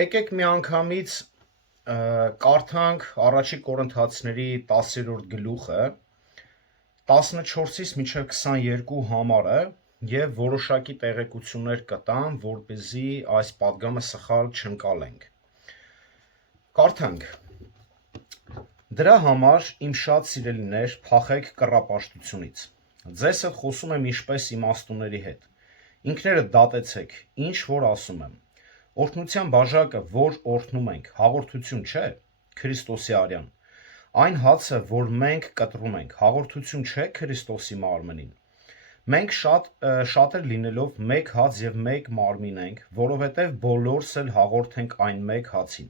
Եկեք մի անգամից կարդանք առաջի Կորինթացիների 10-րդ գլուխը 14-ից մինչև 22 համարը եւ որոշակի տեղեկություններ կտամ, որպեսզի այս պատգամը սխալ չընկալենք։ Կարդանք. Դրա համար իմ շատ սիրելիներ, փախեք կռապաշտությունից։ Ձեզ հետ խոսում եմ ինչպես իմաստունների հետ։ Ինքներդ դատեցեք, ինչ որ ասում եմ։ Օրհնության բաժակը, որ օրհնում ենք, հաղորդություն չէ, Քրիստոսի արյան։ Այն հացը, որ մենք կտրում ենք, հաղորդություն չէ Քրիստոսի մարմնին։ Մենք շատեր լինելով մեկ հաց եւ մեկ մարմին ենք, որովհետեւ բոլորս էլ հաղորդ ենք այն մեկ հացին։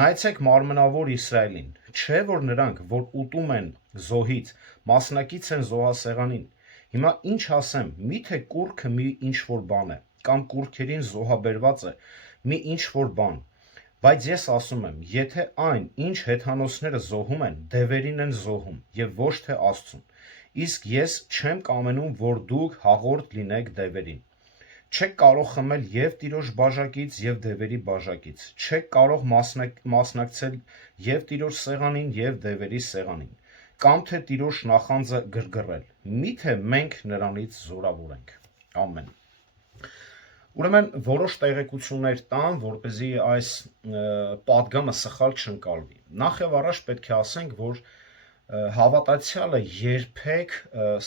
Նայեցեք մարմնավոր Իսրայելին, չէ որ նրանք, որ ուտում են զոհից, մասնակից են զոհասեղանին։ Հիմա ինչ ասեմ, միթե կուռքը մի ինչ-որ բան է, կամ կուռքերին զոհաբերված է մի ինչ-որ բան, բայց ես ասում եմ, եթե այն, ինչ հեթանոսները զոհում են, դևերին են զոհում, եւ ոչ թե Աստծուն, իսկ ես չեմ կամենում, որ դուք հաղորդ լինեք դևերին։ Չեք կարող խմել եւ Տիրոջ բաժակից եւ դևերի բաժակից, չեք կարող մասնակցել եւ Տիրոջ սեղանին եւ դևերի սեղանին, կամ թե Տիրոջ նախանձը գրգռել, միթե մենք նրանից զորավոր ենք։ Ամեն։ Ուրեմն որոշ տեղեկություններ տամ, որպեսզի այս պատգամը սխալ չընկալվի։ Նախ եւ առաջ պետք է ասենք, որ հավատացյալը երբեք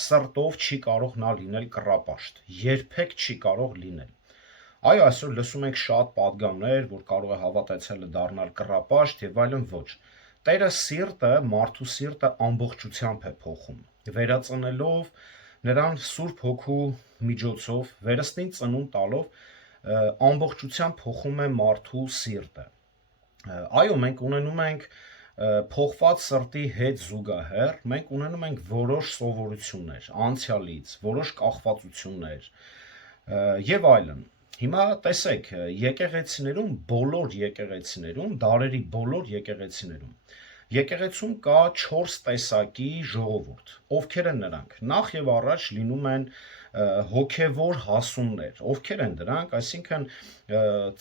սրտով չի կարող նա լինել կռապաշտ, երբեք չի կարող լինել։ Այո, այսօր լսում ենք շատ պատգամներ, որ կարող է հավատացյալը դառնալ կռապաշտ եւ այլն ոչ։ Տերը սիրտը, մարդու սիրտը ամբողջությամբ է փոխում, վերածնելով նրան Սուրբ Հոգու միջոցով, վերստին ծնունդ տալով ամբողջությամբ փոխում է մարդու սիրտը։ Այո, մենք ունենում ենք փոխված սրտի հետ զուգահեռ, մենք ունենում ենք որոշ սովորություններ անցյալից, որոշ կախվածություններ եւ այլն։ Հիմա տեսեք, եկեղեցիներում, բոլոր եկեղեցիներում, դարերի բոլոր եկեղեցիներում եկեղեցում կա 4 տեսակի ժողովուրդ։ Ովքեր են նրանք։ Նախ եւ առաջ լինում են հոգևոր հասուններ։ Ովքեր են դրանք, այսինքն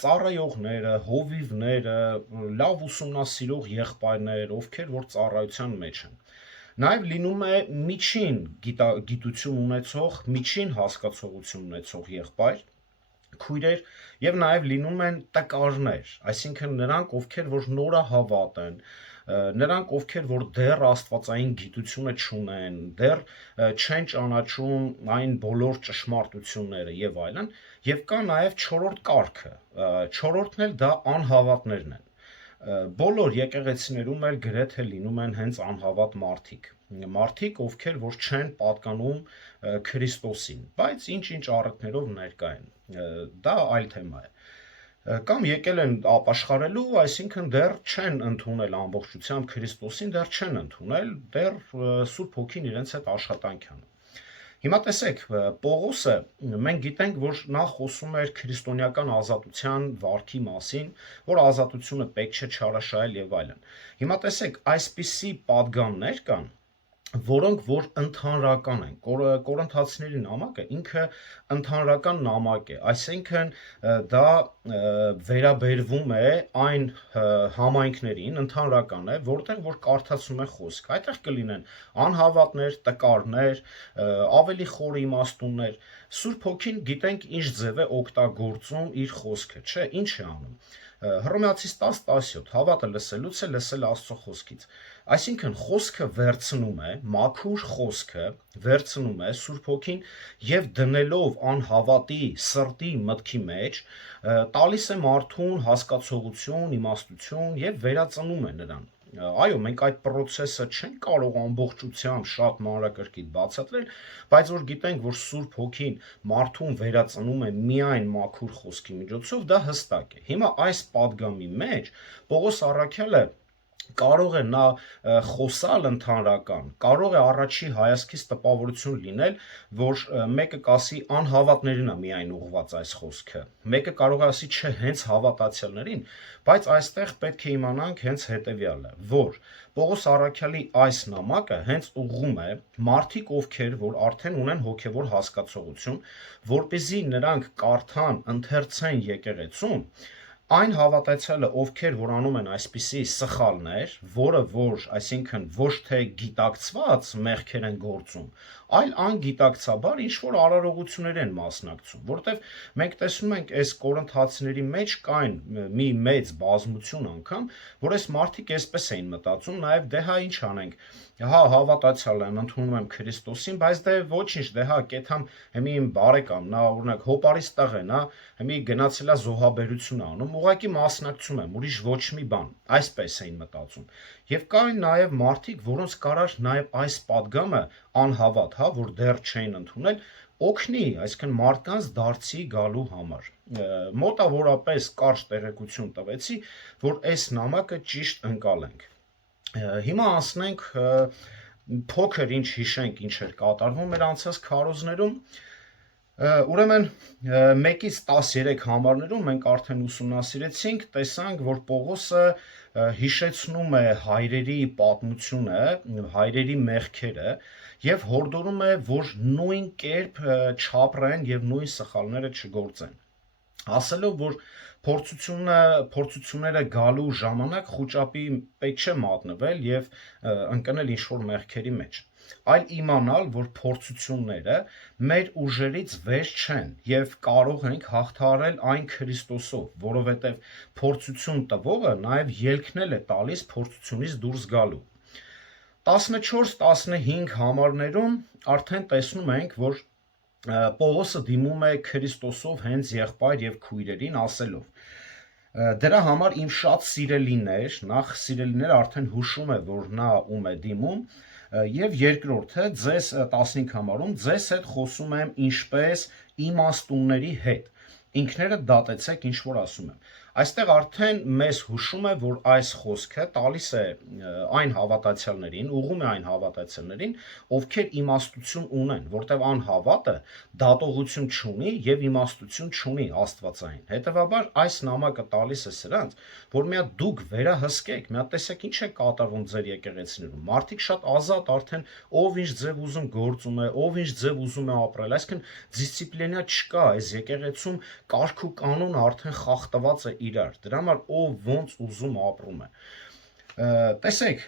ծառայողները, հովիվները, լավ ուսումնասիրող եղբայրներ, ովքեր որ ծառայության մեջ են։ Նաև լինում է միջին գիտություն ունեցող, միջին հասկացողություն ունեցող եղբայր, քույրեր եւ նաեւ լինում են տկարներ, այսինքն նրանք, ովքեր որ նորահավատ են, նրանք, ովքեր որ դեռ աստվածային գիտությունը չունեն, դեռ չեն ճանաչում այն բոլոր ճշմարտությունները եւ այլն, եւ կա նաեւ 4-րդ կարգը։ 4-րդն էլ դա անհավատներն են։ Բոլոր եկեղեցիներում էլ գրեթե լինում են հենց անհավատ մարդիկ, ովքեր որ չեն պատկանում Քրիստոսին, բայց ինչ-ինչ առիթներով ներկա են։ Դա այլ թեմա է։ Կամ եկել են ապաշխարելու, այսինքն դեռ չեն ընդունել ամբողջությամբ Քրիստոսին, դեռ չեն ընդունել, դեռ Սուրբ Հոգին իրենց հետ աշխատանք անում։ Հիմա տեսեք, Պողոսը մենք գիտենք, որ նա խոսում էր քրիստոնեական ազատության վարքի մասին, որ ազատությունը պետք չէ չարաշահել եւ այլն։ Հիմա տեսեք, այսպիսի падգամներ կան, որոնք որ ընդհանրական են։ Կորինթացիների նամակը ինքը ընդհանրական նամակ է, այսինքն դա վերաբերվում է այն համայնքներին, ընդհանրական է, որտեղ որ կարդացում է խոսք։ Այդտեղ կլինեն անհավատներ, տկարներ, ավելի խոր իմաստուններ։ Սուրբ Հոգին գիտենք ինչ ձև է օգտագործում իր խոսքը, չէ՞, ինչ է անում։ Հռոմեացիս 10:17 հավատը լսելուց է, լսել Աստծո խոսքից։ Այսինքն խոսքը վերցնում է, մաքուր խոսքը վերցնում է Սուրբ Հոգին եւ դնելով անհավատի սրտի մտքի մեջ, տալիս է մարդուն հասկացողություն, իմաստություն եւ վերածնում է նրան։ Այո, մենք այդ process-ը չենք կարող ամբողջությամբ շատ մանրակրկիտ բացատրել, բայց որ գիտենք, որ Սուրբ Հոգին մարդուն վերածնում է միայն մաքուր խոսքի միջոցով, դա հստակ է։ Հիմա այս падգամի մեջ Պողոս առաքյալը կարող է նա խոսալ ընդհանրական, կարող է առաջի հայացքից տպավորություն լինել, որ մեկը կասի անհավատներին է միայն ուղված այս խոսքը, մեկը կարող է ասի չէ հենց հավատացյալներին, բայց այստեղ պետք է իմանանք հենց հետևյալը, որ Պողոս առաքյալի այս նամակը հենց ուղղում է մարդիկ, ովքեր որ արդեն ունեն հոգևոր հասկացողություն, որպեսզի նրանք կարդան, ընթերցեն եկեղեցում, Այն հավատացյալը, ովքեր որ անում են այսպիսի սխալներ, որ այսինքն ոչ թե գիտակցված մեղքեր են գործում, այլ անգիտակցաբար ինչ որ արարողություններ են մասնակցում, որտեվ մենք տեսնում ենք այս Կորինթացիների մեջ կային մի մեծ բազմություն անգամ, որ այս մարդիկ այսպես էին մտածում, նաև դե հա ինչ անենք, հա հավատացյալ եմ, ընդունում եմ Քրիստոսին, բայց դե ոչինչ, դե հա կեթամ հիմի իմ բարեկամ, նա օրինակ հոպարից տեղ է, նա հիմի գնացել է զոհաբերություն անում, ուղղակի մասնակցում եմ, ուրիշ ոչ մի բան, այսպես էին մտածում։ Եվ կային նաև մարդիկ, որոնց կարար նաև այս падգամը անհավատ, հա, որ դեռ չէին ընդունել, օգնի, այսինքն մարդկանց դարձի գալու համար։ Մոտավորապես կարճ տեղեկություն տվեցի, որ այս նամակը ճիշտ ընկալենք։ Հիմա անցնենք փոքր ինչ հիշենք, ինչ էր կատարվում մեր անցած քարոզներում։ Ուրեմն 1-ից 13 համարներում մենք արդեն ուսումնասիրեցինք, տեսանք, որ Պողոսը հիշեցնում է հայրերի պատմությունը, հայրերի մեղքերը եւ հորդորում է, որ նույն կերպ չապրեն եւ նույն սխալները չգործեն։ Ասելով, որ փորձությունները գալու ժամանակ խուճապի պետք չէ մատնվել եւ ընկնել ինչ-որ մեղքերի մեջ, այլ իմանալ, որ փորձությունները մեր ուժերից վեր չեն եւ կարող ենք հաղթահարել այն Քրիստոսով, որովհետեւ փորձություն տվողը նաեւ ելքնել է տալիս փորձությունից դուրս գալու։ 14-15 համարներում արդեն տեսնում ենք, որ Պողոսը դիմում է Քրիստոսով հենց եղբայր եւ քույրերին ասելով. դրա համար իմ շատ սիրելիներ, նախ սիրելիները արդեն հուշում է, որ նա ում է դիմում, եւ երկրորդը ձեզ 15 համարում ձեզ հետ խոսում եմ ինչպես իմաստունների հետ, ինքներդ դատեցեք ինչ որ ասում եմ։ Այստեղ արդեն մեզ հուշում է, որ այս խոսքը տալիս է այն հավատացյալներին, ուղղում է այն հավատացյալներին, ովքեր իմաստություն ունեն, որտեղ անհավատը դատողություն չունի եւ իմաստություն չունի աստվածային։ Հետևաբար այս նամակը տալիս է սրանց, որ միա դուք վերահսկեք, միա տեսեք ինչ է կատարվում ձեր եկեղեցիներում։ Մարդիկ շատ ազատ արդեն ով ինչ ձև ուզում գործում է, ով ինչ ձև ուզում է ապրել, այսինքն դիսցիպլինա չկա, այս եկեղեցում կարգ ու կանոն արդեն խախտված է իրար, դրա համար ով ոնց ուզում ապրում է։ Տեսեք,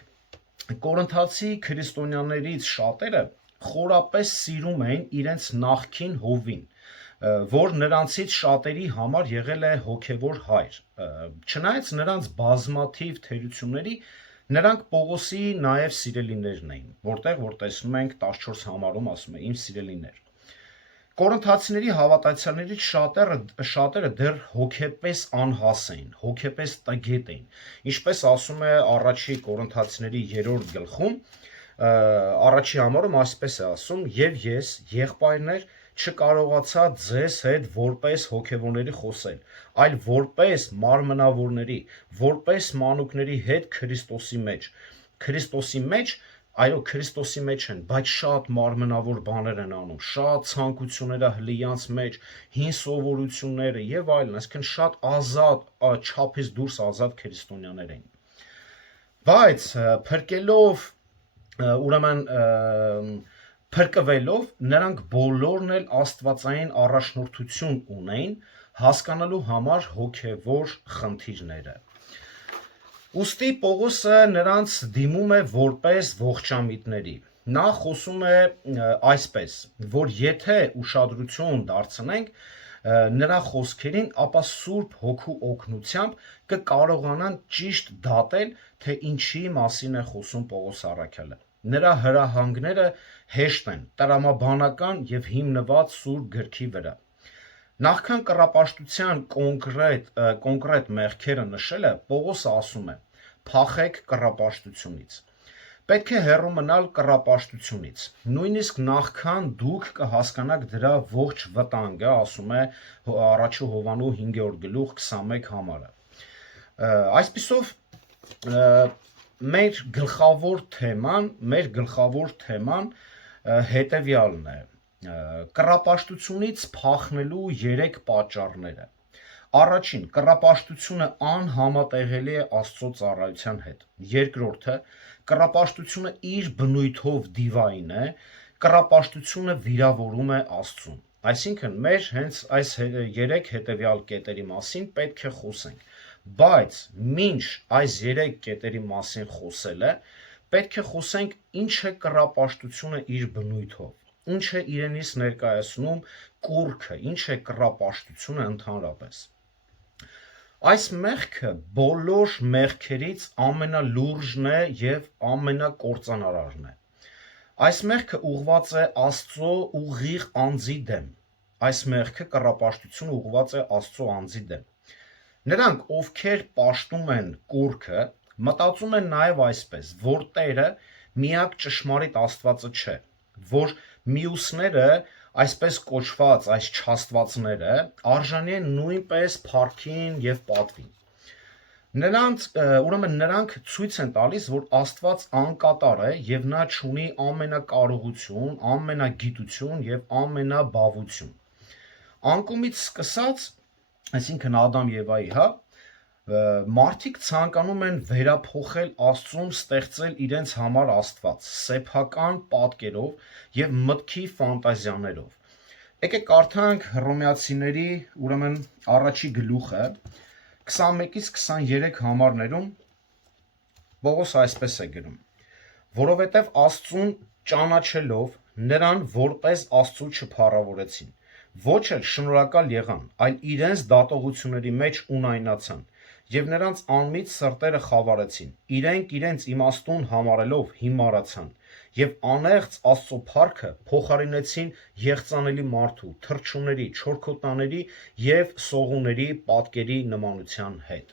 Կորինթացի քրիստոնյաներից շատերը խորապես սիրում էին իրենց նախկին հովին, որ նրանցից շատերի համար եղել է հոգևոր հայր, չնայած նրանց բազմաթիվ թերությունների, նրանք Պողոսի նաև սիրելիներն էին, որ տեսնում ենք 14 համարում ասում է իմ սիրելիներ։ Կորինթացիների հավատացյալներից շատերը դեռ հոգեպես անհաս էին, հոգեպես տգետ էին, ինչպես ասում է առաջի Կորինթացիների 3-րդ գլխում, առաջի համարում այսպես է ասում. «Եվ ես, եղբայրներ, չկարողացա ձեզ հետ որպես հոգևորների խոսել, այլ որպես մարմնավորների, որպես մանուկների հետ Քրիստոսի մեջ, Քրիստոսի մեջ, այո, Քրիստոսի մեջ են, բայց շատ մարմնավոր բաներ են անում, շատ ցանկությունները հլիյանց մեջ, հին սովորությունները եւ այլն, այսինքն շատ ազատ, չափից դուրս ազատ քրիստոնյաներ են։ Բայց փրկելով, ուրեմն փրկվելով նրանք բոլորն էլ աստվածային առաջնորդություն ունեին հասկանալու համար հոգևոր խնդիրները։ Ուստի Պողոսը նրանց դիմում է որպես ողջամիտների։ Նա խոսում է այսպես, որ եթե ուշադրություն դարձնենք նրա խոսքերին, ապա Սուրբ Հոգու օգնությամբ կկարողանան ճիշտ դատել, թե ինչի մասին է խոսում Պողոս առաքյալը։ Նրա հրահանգները հեշտ են, տրամաբանական եւ հիմնված Սուրբ գրքի վրա։ Նախքան կռապաշտության կոնկրետ մեղքերը նշելը, Պողոսը ասում է. «Փախեք կռապաշտությունից»։ Պետք է հեռու մնալ կռապաշտությունից։ Նույնիսկ նախքան դուք կհասկանաք դրա ողջ վտանգը, ասում է առաջու Հովանու 5-րդ գլուխ 21 համարը։ Այսպիսով մեր գլխավոր թեման հետևյալն է. կռապաշտությունից փախնելու 3 պատճառները։ Առաջին, կռապաշտությունը անհամատեղելի է Աստծո ծառայության հետ։ Երկրորդը, կռապաշտությունը իր բնույթով դիվային է, կռապաշտությունը վիրավորում է Աստծուն։ Այսինքն մեր հենց այս երեք հետևյալ կետերի մասին պետք է խոսենք, բայց մինչ այս երեք կետերի մասին խոսելը պետք է խոսենք ինչ է կռապաշտությունը իր բնույթով, ինչ է իրենից ներկայացնում կուռքը, ինչ է կռապաշտությունը ընդհանրապես։ Այս մեղքը բոլոր մեղքերից ամենալուրջն է և ամենակործանարարն է։ Այս մեղքը ուղղված է Աստծո ուղիղ անձի դեմ։ Այս մեղքը կռապաշտությունը ուղղված է Աստծո անձի դեմ։ Նրանք, ովքեր պաշտում են կուռքը, մտածում են նաև այսպես, որ Տերը միակ ճշմարիտ Աստվածը չէ, որ մյուսները, այսպես կոչված այս չաստվածները, արժանի են նույնպես փառքին և պատվին։ Նրանք ցույց են տալիս, որ Աստված անկատար է և նա չունի ամենակարողություն, ամենագիտություն և ամենաբավություն։ Անկումից սկսած, այսինքն Ադամ Եվայի, մարդիկ ցանկանում են վերափոխել Աստծուն ստեղծել իրենց համար Աստված, սեփական պատկերով և մտքի ֆանտազիաներով։ Եկեք կարդանք Հռոմեացիների առաջի գլուխը 21-ից 23 համարներում Պողոս այսպես է գրում. որովհետև Աստծուն ճանաչելով նրան որպես Աստծու չփառավորեցին, ոչ էլ շնորհակալ եղան, այլ իրենց դատողությունների մեջ ունայնացան, և նրանց անմիջ սրտերը խավարեցին, իրենք իրենց իմաստուն համարելով հիմարացան, և անեղծ Աստծո փառքը փոխարինեցին եղծանելի մարդու, թռչունների, չորքոտաների և սողունների պատկերի նմանության հետ։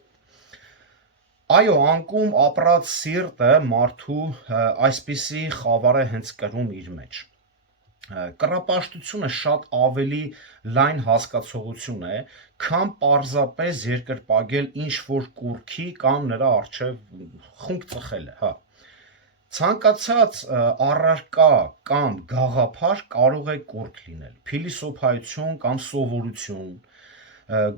Այո, անկում ապրած սիրտը մարդու այսպիսի խավար է հենց կրում իր մեջ։ Կռապաշտությունը շատ ավելի լայն հասկացողություն է, քան պարզապես երկրպագել ինչ-որ կուռքի կամ նրա առջև խունկ ծխելը։ Ցանկացած առարկա կամ գաղափար կարող է կուռք լինել, փիլիսոփայություն կամ սովորություն,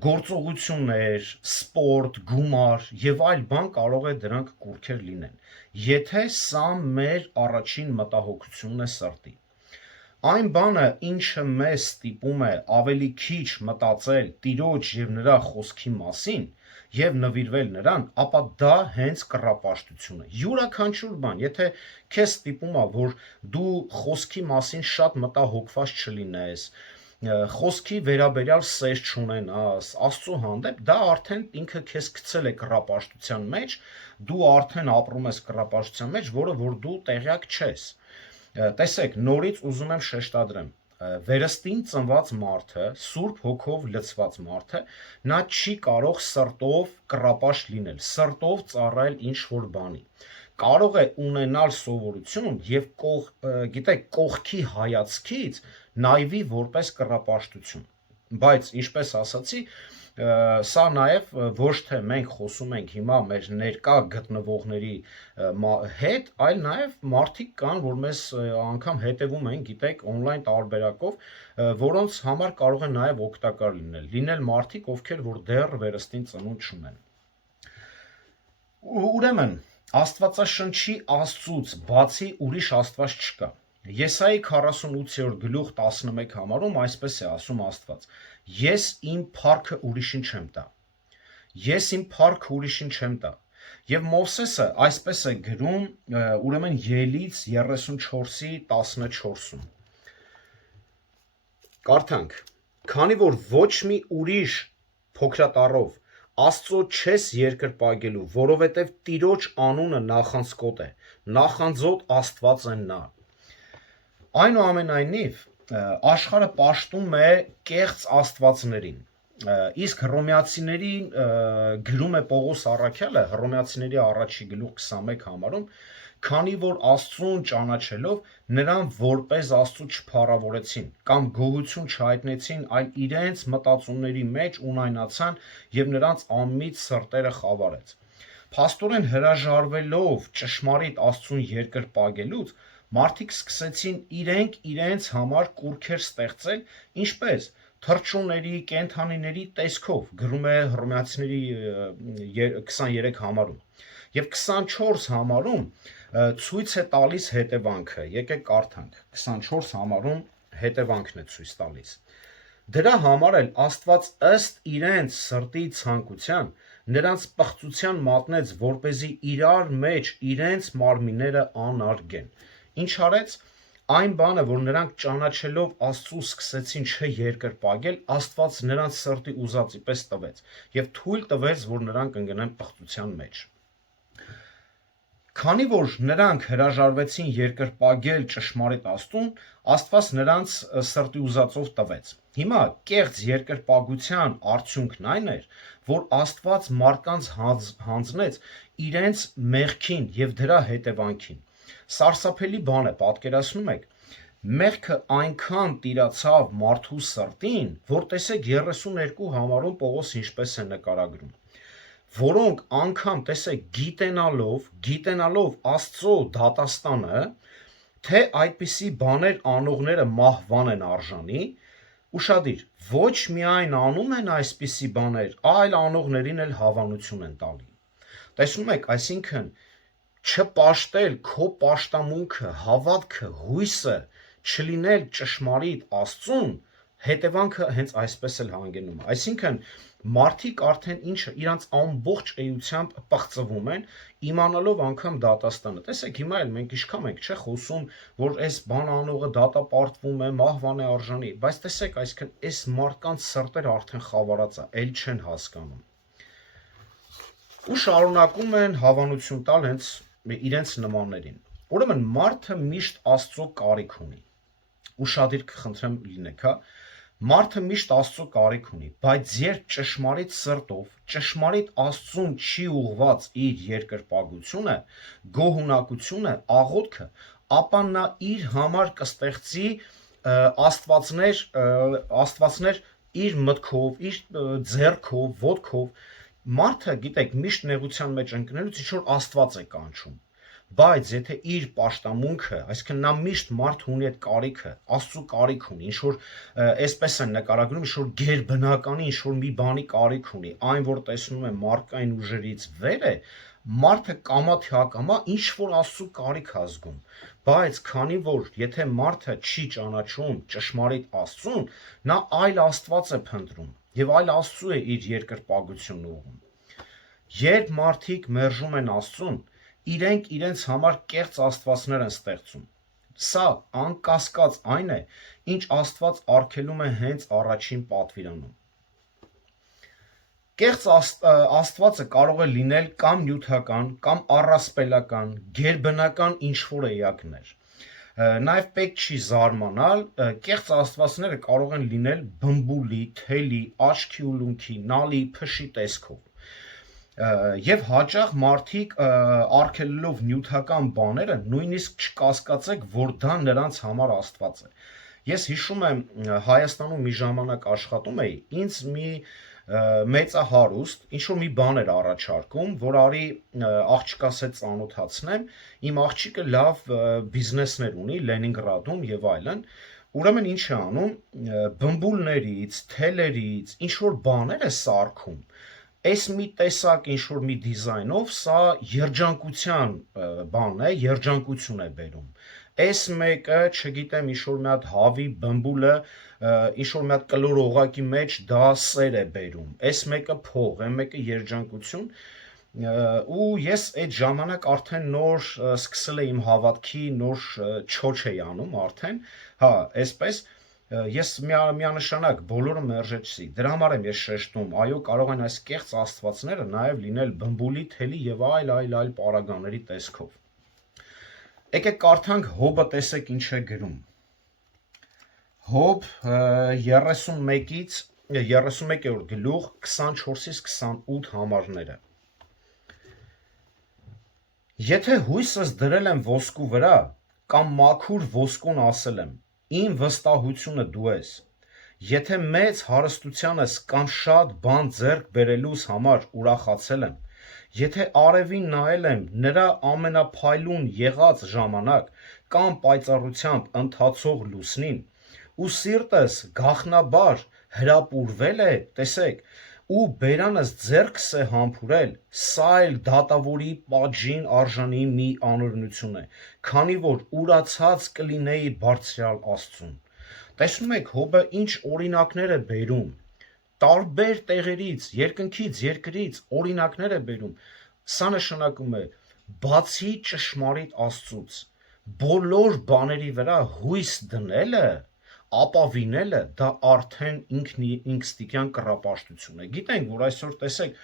գործողություններ, սպորտ, գումար և այլ բան կարող է դրանք կուռքեր լինեն, եթե սա մեր առաջին մտահոգությունն է սրտի։ Այն բանը, ինչը մեզ ստիպում է ավելի քիչ մտածել Տիրոջ և նրա խոսքի մասին և նվիրվել նրան, ապա դա հենց կռապաշտություն է։ Յուրաքանչյուր բան, եթե քեզ ստիպում է, որ դու խոսքի մասին շատ մտահոգված չլինես, խոսքի վերաբերյալ սեր չունենաս, Աստծո հանդեպ, դա արդեն ինքը քեզ գցել է կռապաշտության մեջ, դու արդեն ապրում ես կռապաշտության մեջ, որը որ դու տեղյակ չես։ Տեսեք, նորից ուզում եմ շեշտադրեմ, վերստին ծնված մարդը, Սուրբ Հոգով լցված մարդը, նա չի կարող սրտով կռապաշտ լինել, սրտով ծառայել ինչ-որ բանի։ Կարող է ունենալ սովորություն և գիտեք, կողքի հայացքից նայվի որպես կռապաշտություն, բայց ինչպես ասացի, սա նաև ոչ թե մենք խոսում ենք հիմա մեր ներկա գտնվողների հետ, այլ նաև մարդիկ կան, որ մեզ անգամ հետևում են, գիտեք, on-line տարբերակով, որոնց համար կարող է նաև օգտակար լինել մարդիկ, ովքեր որ դեռ վերստին ծնունդ չունեն։ Ուրեմն, Աստվածաշնչի Աստծուց բացի ուրիշ Աստված չկա։ Եսայի 48-րդ գլուխ 11 համարում այսպես է ասում Աստված. Ես իմ փառքը ուրիշին չեմ տա։ Ես իմ փառքը ուրիշին չեմ տա։ Եվ Մովսեսը այսպես է գրում, ուրեմն Ելից 34-ի 14-ում։ Կարդանք. Քանի որ ոչ մի ուրիշ փոքրատառով Աստծո չես երկրպագելու, որովհետև Տիրոջ անունը նախանձկոտ է, նախանձոտ Աստված է նա։ Այնուամենայնիվ, աշխարհը պաշտում է կեղծ աստվածներին, իսկ հռոմեացիներին գրում է Պողոս առաքյալը Հռոմեացիների առաջի գլուխ 21 համարում, քանի որ Աստծուն ճանաչելով նրան որպես Աստծու չփառավորեցին կամ գոհություն չհայտնեցին, այլ իրենց մտածումների մեջ ունայնացան և նրանց անմիջ սրտերը խավարեց։ Փաստորեն հրաժարվելով ճշմարիտ Աստծուն երկրպագելուց, մարդիկ սկսեցին իրենք իրենց համար կուռքեր ստեղծել, ինչպես թռչունների, կենդանիների տեսքով, գրում է Հռոմեացիների 23 համարում։ Եվ 24 համարում ցույց է տալիս հետևանքը, եկեք կարդանք, 24 համարում հետևանքն է ցույց տալիս։ Դրա համար էլ Աստված ըստ իրենց սրտի ցանկության նրանց պղծության մատնեց, որպեսզի իրար մեջ իրենց մարմինները անարգեն։ Ինչ արեց։ Այն բանը, որ նրանք ճանաչելով Աստծուն սկսեցին չերկրպագել, Աստված նրանց սրտի ուզածի պես տվեց եւ թույլ տվեց, որ նրանք ընկնեն պղծության մեջ։ Քանի որ նրանք հրաժարվեցին երկրպագել ճշմարիտ Աստծուն, Աստված նրանց սրտի ուզածով տվեց։ Հիմա կեղծ երկրպագության արդյունքն այն էր, որ Աստված մարդկանց հանձնեց իրենց մեղքին եւ դրա հետևանքին։ Սարսափելի բան է, պատկերացնում եք, մեղքը այնքան տիրացավ մարդու սրտին, որ տեսեք 32 համարում Պողոս ինչպես է նկարագրում, որոնք անգամ տեսեք գիտենալով Աստծո դատաստանը, թե այդպիսի բաներ անողները մահվան են արժանի, ուշադիր, ոչ միայն անում են այսպիսի բաներ, այլ անողներին էլ հավանություն են տալի։ Տեսնում եք, այսինքն չպաշտել քո պաշտամունքը, հավատքը, հույսը, չլինել ճշմարիտ Աստծուն, հետևանքը հենց այսպես էլ հանգենում է։ Այսինքն մարդիկ արդեն ինչը իրանց ամբողջ էությամբ պղծվում են, իմանալով անգամ դատաստանը։ Տեսեք, հիմա էլ մենք ինչքան ենք չէ խոսում, որ այս բան անողը դատապարտվում է, մահվան է արժանի, բայց տեսեք, այսինքն այս մարդկանց սրտերը արդեն խավարած է, ել չեն հասկանում։ Ու շարունակում են հավանություն տալ հենց իրենց նմաններին։ Ուրեմն մարդը միշտ Աստծո կարիք ունի։ Ուշադիր կխնդրեմ լինեք, հա։ Մարդը միշտ Աստծո կարիք ունի, բայց երբ ճշմարիտ սրտով, ճշմարիտ Աստծուն չի ուղված իր երկրպագությունը, գոհունակությունը, աղոթքը, ապա նա իր համար կստեղծի աստվածներ իր մտքով, իր ձեռքով, ոտքով։ Մարդը, գիտեք, միշտ նեղության մեջ ընկնելուց ինչ որ Աստված է կանչում։ Բայց եթե իր պաշտամունքը, այսինքն նա միշտ մարդ ունի այդ կարիքը, Աստծո կարիք ունի, ինչ որ այսպես են նկարագրում, ինչ որ գերբնականի, ինչ որ մի բանի կարիք ունի, այն որ տեսնում է մարդկային ուժերից վեր է, մարդը կամա թե ակամա ինչ որ Աստծո կարիք է զգում։ Բայց քանի որ եթե մարդը չի ճանաչում ճշմարիտ Աստծուն, նա այլ Աստված է փնտրում եւ այլ Աստծո է իր երկրպագությունն ուղղում։ Երբ մարդիկ մերժում են Աստծուն, իրենք իրենց համար կեղծ աստվածներ են ստեղծում։ Սա անկասկած այն է, ինչ Աստված արգելում է հենց առաջին պատվիրանում։ Կեղծ Աստվածը կարող է լինել կամ նյութական, կամ առասպելական, գերբնական ինչ-որ էակներ։ Նաև պետք չի զարմանալ, կեղծ աստվածները կարող են լինել բմբուլի, թելի, աչքի ուլունքի, նալի, փշի տեսքով։ Եվ հաճախ մարդիկ արգելելով նյութական բաները նույնիսկ չկասկածեք, որ դա նրանց համար Աստված է։ Ես հիշում եմ Հայաստանում մի ժամանակ աշխատում էի, ինձ մի մեծահարուստ ինչ-որ մի բան էր առաջարկում, որ արի աղջկաս հետ ծանոթացնեմ, իմ աղջիկը լավ բիզնեսներ ունի Լենինգրադում եւ այլն, ուրեմն ինչ է անում, բմբուլներից, թելերից, ինչ-որ բաներ է սարքում, այս մի տեսակ ինչ-որ մի դիզայնով, սա երջանկության բան է, երջանկություն է բերում։ Այս մեկը, չգիտեմ, ինչ-որ մի հատ հավի բմբուլը, ինչ-որ մի հատ կլոր օղակի մեջ դա սեր է բերում, այս մեկը փող, այն մեկը երջանկություն, ու ես այդ ժամանակ արդեն նոր սկսել եմ իմ հավատքի նոր չոչ էի անում արդեն, հա, այսպես, ես միանշանակ բոլորը մերժեցի, դրա համար եմ ես շեշտում, այո, կարող են այս կեղծ աստվածները նաև լինել բմբուլի, թելի եւ այլ պարագաների տեսքով։ Եկեք կարդանք Հոբը, տեսեք ինչ է գրում։ Հոբ 31-րդ գլուխ 24-ից 28 համարները։ Եթե հույսս դրել եմ ոսկու վրա, կամ մաքուր ոսկուն ասել եմ, իմ վստահությունը դու ես, եթե մեծ հարստությանս կամ շատ բան ձեռք բերելուս համար ուրախացել եմ, եթե արևին նայել եմ նրա ամենափայլուն եղած ժամանակ կամ պայծառությամբ ընթացող լուսնին, ու սիրտս գաղտնաբար հրապուրվել է, տեսեք, ու բերանս ձեռքս է համբուրել, սա էլ դատավորի պատժին արժանի մի անօրենություն է, քանի որ ուրացած կլինեի բարձրյալ Աստծուն։ Տեսնում եք Հոբը ինչ օրինակներ է բերում, տարբեր տեղերից, երկնքից, երկրից օրինակներ է բերում։ Սա նշանակում է բացի ճշմարիտ Աստծուց բոլոր բաների վրա հույս դնելը, ապավինելը դա արդեն ինքստիկյան կռապաշտություն է։ Գիտենք, որ այսօր տեսեք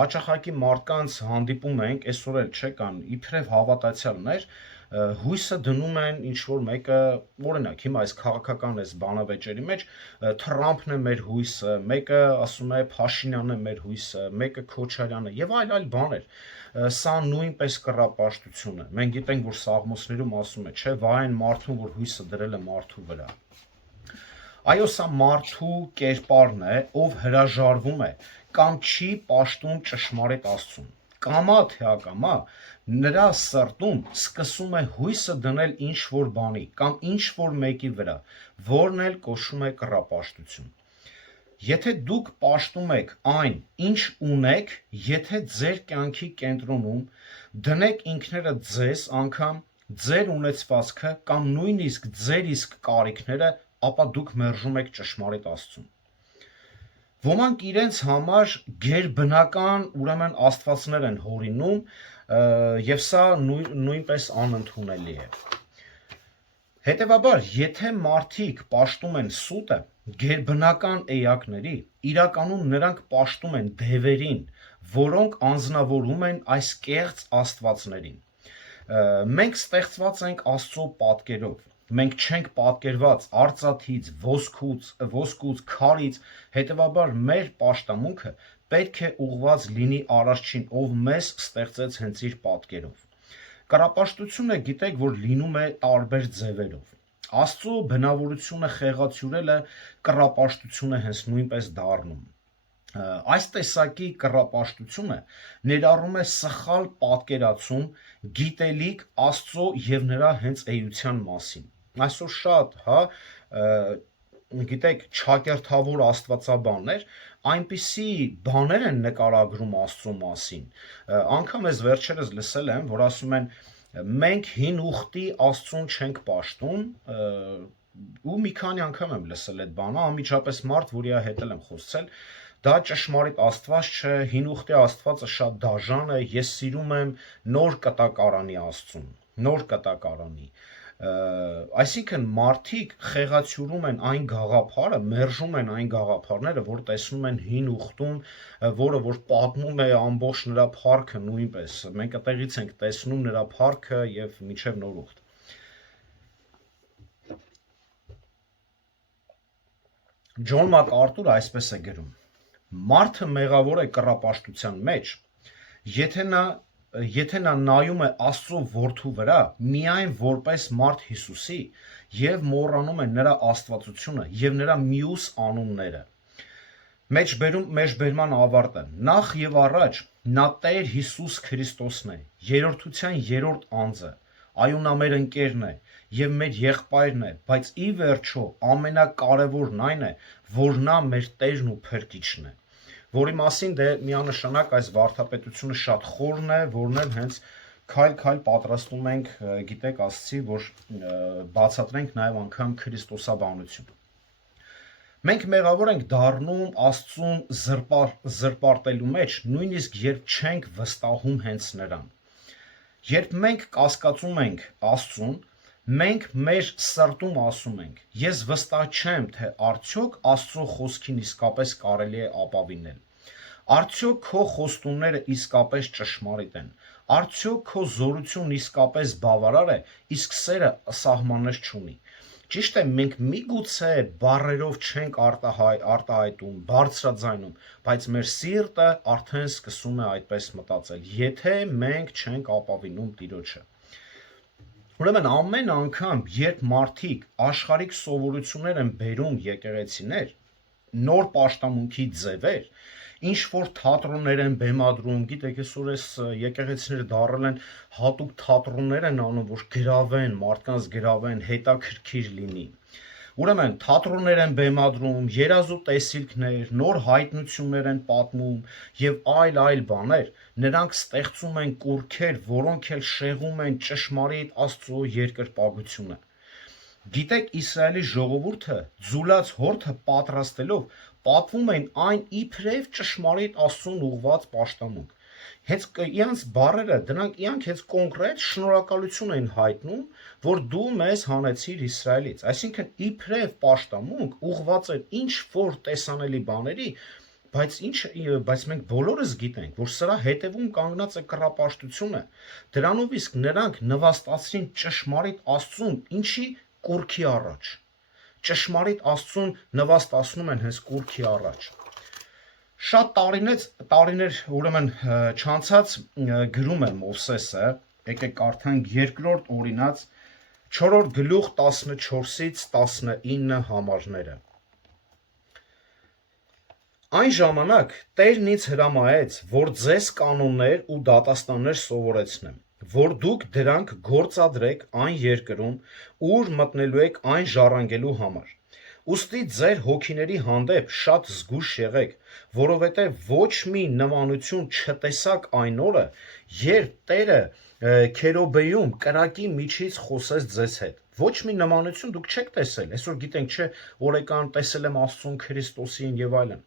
հաճախակի մարդկանց հանդիպում ենք, այսօր էլ չէ կան իբրև հավատացյալներ, հույսը դնում են ինչ որ մեկը, օրինակ հիմա այս քաղաքական այս բանավեճերի մեջ Թրամփն է մեր հույսը, մեկը ասում է Փաշինյանն է մեր հույսը, մեկը Քոչարյանը եւ այլ բաներ։ Սա նույնպես կռապաշտություն է։ Մենք գիտենք, որ Սաղմոսներում ասում է, չէ, վայ այն մարդուն, որ հույսը դրել է մարդու վրա։ Այո, սա մարդու կերպարն է, ով հրաժարվում է կամ չի պաշտում ճշմարիտ Աստծուն։ Կամա թե ակամա նրա սրտում սկսում է հույսը դնել ինչ որ բանի կամ ինչ որ մեկի վրա, որն էլ կոչվում է կռապաշտություն։ Եթե դուք պաշտում եք այն, ինչ ունեք, եթե ձեր կյանքի կենտրոնում դնեք ինքներդ ձեզ անգամ ձեր ունեցվածքը կամ նույնիսկ ձեր իսկ կարիքները, ապա դուք մերժում եք ճշմարիտ Աստծուն։ Ոմանք իրենց համար գերբնական ուրեմն աստվածներ են հորինում եւ սա նույնպես անընդունելի է։ Հետևաբար, եթե մարդիկ պաշտում են սուտը գերբնական էակների, իրականում նրանք պաշտում են դևերին, որոնք անձնավորում են այս կեղծ աստվածներին։ Մենք ստեղծված ենք Աստծո պատկերով։ Մենք չենք պատկերված արծաթից, ոսկուց, քարից, հետևաբար մեր պաշտամունքը պետք է ուղղված լինի Արարչին, ով մեզ ստեղծեց հենց իր պատկերով։ Կռապաշտությունը գիտեք, որ լինում է տարբեր ձևերով։ Աստծո բնավորությունը խեղաթյուրելը կռապաշտություն է հենց նույնպես դառնում։ Այս տեսակի կռապաշտությունը ներառում է սխալ պատկերացում, գիտելիք Աստծո եւ նրա հենց էության մասին։ Այսօր շատ, գիտեք, չակերտավոր աստվածաբաններ այնպիսի բաներ են նկարագրում Աստծո մասին։ Անգամ ես վերջերս լսել եմ, որ ասում են մենք հին ուխտի Աստծուն չենք պաշտում, ու մի քանի անգամ եմ լսել այդ բանը, անմիջապես մարդ, որի հետ եմ խոսել, դա ճշմարիտ Աստված չէ, հին ուխտի Աստվածը շատ դաժան է, ես սիրում եմ նոր կտակարանի Աստծուն, նոր կտակարանի։ Այսինքն մարդիկ խեղաթյուրում են այն գաղափարը, մերժում են այն գաղափարները, որ տեսնում են հին ուխտում, որը որ պատմում է ամբողջ նրա փառքը նույնպես։ Մենք այդտեղից ենք տեսնում նրա փառքը եւ մինչեւ նոր ուխտ։ Ջոն Մակարտուրը այսպես է գրում. Մարդը մեղավոր է կռապաշտության մեջ, եթե նա նայում է Աստծո որդու վրա միայն որպես մարդ Հիսուսի եւ մոռանում է նրա աստվածությունը եւ նրա մյուս անունները։ Մեջբերման ավարտը։ Նախ եւ առաջ նա Տեր Հիսուս Քրիստոսն է, երրորդության երրորդ անձը, այո նա մեր ընկերն է եւ մեր եղբայրն է, բայց ի վերջո ամենակարևորն այն է, որ նա մեր Տերն ու Փրկիչն է, որի մասին դե միանշանակ այս վարդապետությունը շատ խորն է, որն էլ հենց քայլ պատրաստում ենք, գիտեք, ասացի, որ բացատրենք նաև անգամ քրիստոսաբանություն։ Մենք մեղավոր ենք դառնում Աստծուն զրպարտելու մեջ, նույնիսկ երբ չենք վստահում հենց նրան։ Երբ մենք կասկածում ենք Աստծուն, մենք մեր սրտում ասում ենք. ես վստահ չեմ, թե արդյոք Աստծո խոսքին իսկապես կարելի է ապավինել։ Արդյոք քո խոստումները իսկապես ճշմարիտ են։ Արդյոք քո զորությունն իսկապես բավարար է, իսկ սերը սահմաններ չունի։ Ճիշտ է, մենք միգուցե բառերով չենք արտահայտում, բարձրաձայնում, բայց մեր սիրտը արդեն սկսում է այդպես մտածել, եթե մենք չենք ապավինում Տիրոջը։ Ուրեմն ամեն անգամ, երբ մարդիկ աշխարհիկ սովորություններ են բերում եկեղեցիներ, նոր պաշտամունքի ձևեր, ինչ որ թատրոններ են բեմադրում, գիտեք, այսօր այս եկեղեցիները դառել են հատուկ թատրոններ են անում, որ գրավեն, մարդկանց գրավեն, հետաքրքիր լինի։ Ուրեմն թատրոններ են բեմադրում, երազու տեսիլքներ, նոր հայտնություններ են պատմում եւ այլ բաներ, նրանք ստեղծում են կուռքեր, որոնք էլ շեղում են ճշմարիտ Աստծո երկրպագությունը։ Գիտեք, Իսրայելի ժողովուրդը ձուլած հորթը պատրաստելով պատվում են այն իբրև ճշմարիտ Աստծուն ուղված պաշտամունք։ Հենց իրանց բառերը, դրանք իրանք հենց կոնկրետ շնորհակալություն են հայտնում, որ դու մեզ հանեցիր Իսրայելից։ Այսինքն իբրև պաշտամունք ուղված էր ինչ որ տեսանելի բաների, բայց մենք բոլորս գիտենք, որ սրա հետևում կանգնած է կռապաշտությունը։ Դրանով իսկ նրանք նվաստացրին ճշմարիտ Աստծուն, ինչի կուռքի առաջ։ Ճշմարիտ Աստծուն նվաստացնում են հենց կուռքի առաջ։ Շատ տարիներ ուրեմն չանցած գրում է Մովսեսը, եկեք կարդանք երկրորդ օրինաց 4-րդ գլուխ 14-ից 19 համարները։ Այն ժամանակ Տերն ինձ հրամայեց, որ ձեզ կանոններ ու դատաստաններ սովորեցնեմ, որ դուք դրանք գործադրեք այն երկրում, ուր մտնելու եք այն ժառանգելու համար։ Ուստի ձեր հոգիների հանդեպ շատ զգույշ եղեք, որովհետև ոչ մի նմանություն չտեսաք այն օրը, երբ Տերը քերոբեյում կրակի միջից խոսեց ձեզ հետ։ Ոչ մի նմանություն դուք չեք տեսել, այսօր գիտենք, չէ, օրեկան տեսել եմ Աստծուն, Քրիստոսին եւ այլն,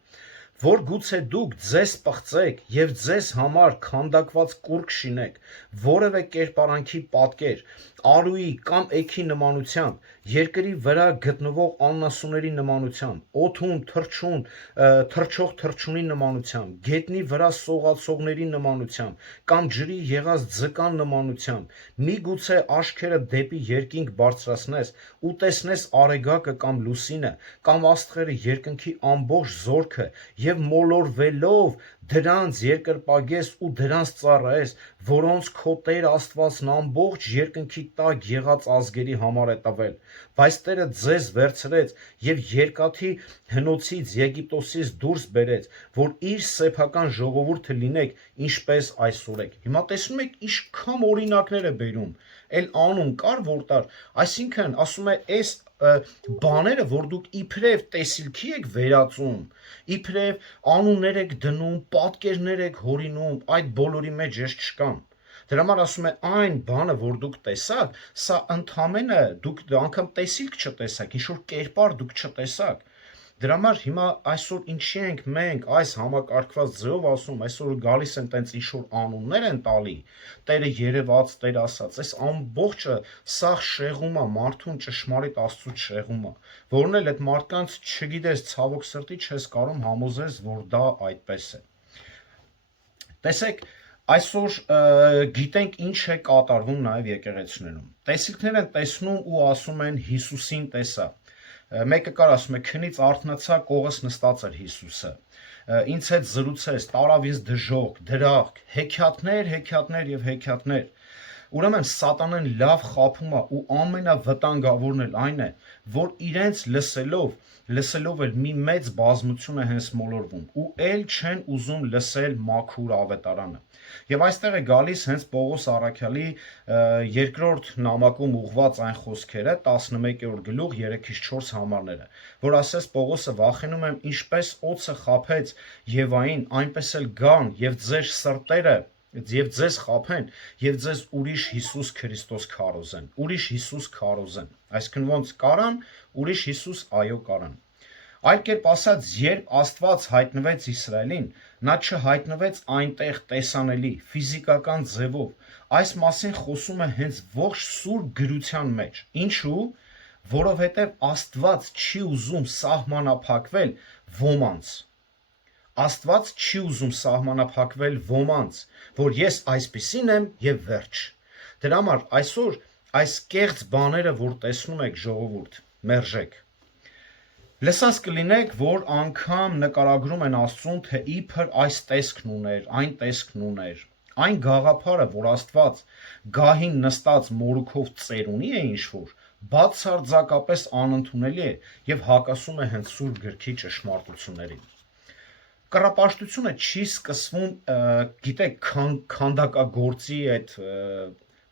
որ գուցե դուք ձեզ պղծեք եւ ձեզ համար քանդակված կուռք շինեք, որևէ կերպարանքի պատկեր, արուի կամ էքի նմանությամբ, երկրի վրա գտնվող աննասուների նմանությամբ, օդում թռչող թռչունի նմանությամբ, գետնի վրա սողացողների նմանությամբ, կամ ջրի եղած ձկան նմանությամբ, միգուցե աչքերը դեպի երկինք բարձրացնես ու տեսնես արեգակը կամ լուսինը, կամ աստղերը երկնքի ամբողջ զորքը եւ մոլորվելով դրանց երկրպագես ու դրանց ծառայես, որոնց քո Տեր Աստվածն ամբողջ երկնքի տակ եղած ազգերի համար է տվել, բայց Տերը ձեզ վերցրեց եւ երկաթի հնոցից Եգիպտոսից դուրս բերեց, որ իր սեփական ժողովուրդը լինեք, ինչպես այսօր եք։ Հիմա տեսնում եք ինչքան օրինակներ է բերում, էլ անուն կար որտար, այսինքն ասում է այս բաները, որ դուք իբրև տեսիլքի եք վերածում, իբրև անուններ եք դնում, պատկերներ եք հորինում, այդ բոլորի մեջ ես չկամ։ Դրա համար ասում է այն բանը, որ դուք տեսաք, սա ընդամենը դուք անգամ տեսիլք չտեսաք, ինչ որ կերպար դուք չտեսաք։ Դրա համար հիմա այսօր ինչի ենք մենք այս համակարգված ձևով ասում, այսօր գալիս են տենց ինչ որ անուններ են տալի, Տերը երևաց, Տեր ասաց, այս ամբողջը սա շեղում է, մարդուն ճշմարիտ Աստծուց շեղում է, որն էլ այդ մարդկանց չգիտես, ցավոք սրտի չես կարող համոզես, որ դա այդպես է։ Տեսեք, այսօր գիտենք ինչ է կատարվում նաև եկեղեցիներում։ Տեսիլքներ են տեսնում ու ասում են Հիսուսին տեսա։ Մեկը կար ասում է քնից արթնացա, կողս նստած էր Հիսուսը։ Ինձ հետ զրուցեց, տարավ ինձ դժոխք, դրախք, հեքիաթներ եւ հեքիաթներ։ Ուրեմն սատանան լավ խաբում է ու ամենավտանգավորն էլ այն է, որ իրենց լսելով էլ մի մեծ բազմություն է հենց մոլորվում ու էլ չեն ուզում լսել մաքուր ավետարանը։ Եվ այստեղ է գալիս հենց Պողոս Առաքյալի երկրորդ նամակում ուղված այն խոսքերը 11-րդ գլուխ 3-ից 4 համարները, որ ասես Պողոսը վախենում եմ ինչպես օձը խաբեց Եվային, այնպես էլ գան եւ ձեր սրտերը եւ ձեզ խաբեն եւ ձեզ ուրիշ Հիսուս Քրիստոս քարոզեն, այսինքն ոնց կարան, ուրիշ Հիսուս այո կարան։ Այլ կերպ ասած, երբ Աստված հայտնվեց Իսրայելին, նա չհայտնվեց այնտեղ տեսանելի, ֆիզիկական ձևով, այս մասին խոսում է հենց ողջ սուրբ գրության մեջ, ինչու, որովհետև Աստված չի ուզում սահմանափակվել ոմանց, որ ես այսպիսին եմ եւ վերջ։ Դրա համար այսօր այս կեղծ բաները, որ տեսնում եք ժողովուրդ, մերժեք։ Լսած կլինեք, որ անգամ նկարագրում են Աստծուն, թե իբր այս տեսքն ուներ, այն տեսքն ուներ, այն գաղափարը, որ Աստված գահին նստած մորուքով ծերունի է ինչ-որ, բացարձակապես անընդունելի է եւ հակասում է հենց Սուրբ գրքի ճշմարտություններին։ Կռապաշտությունը չի սկսվում, գիտեք, քանդակագործի այդ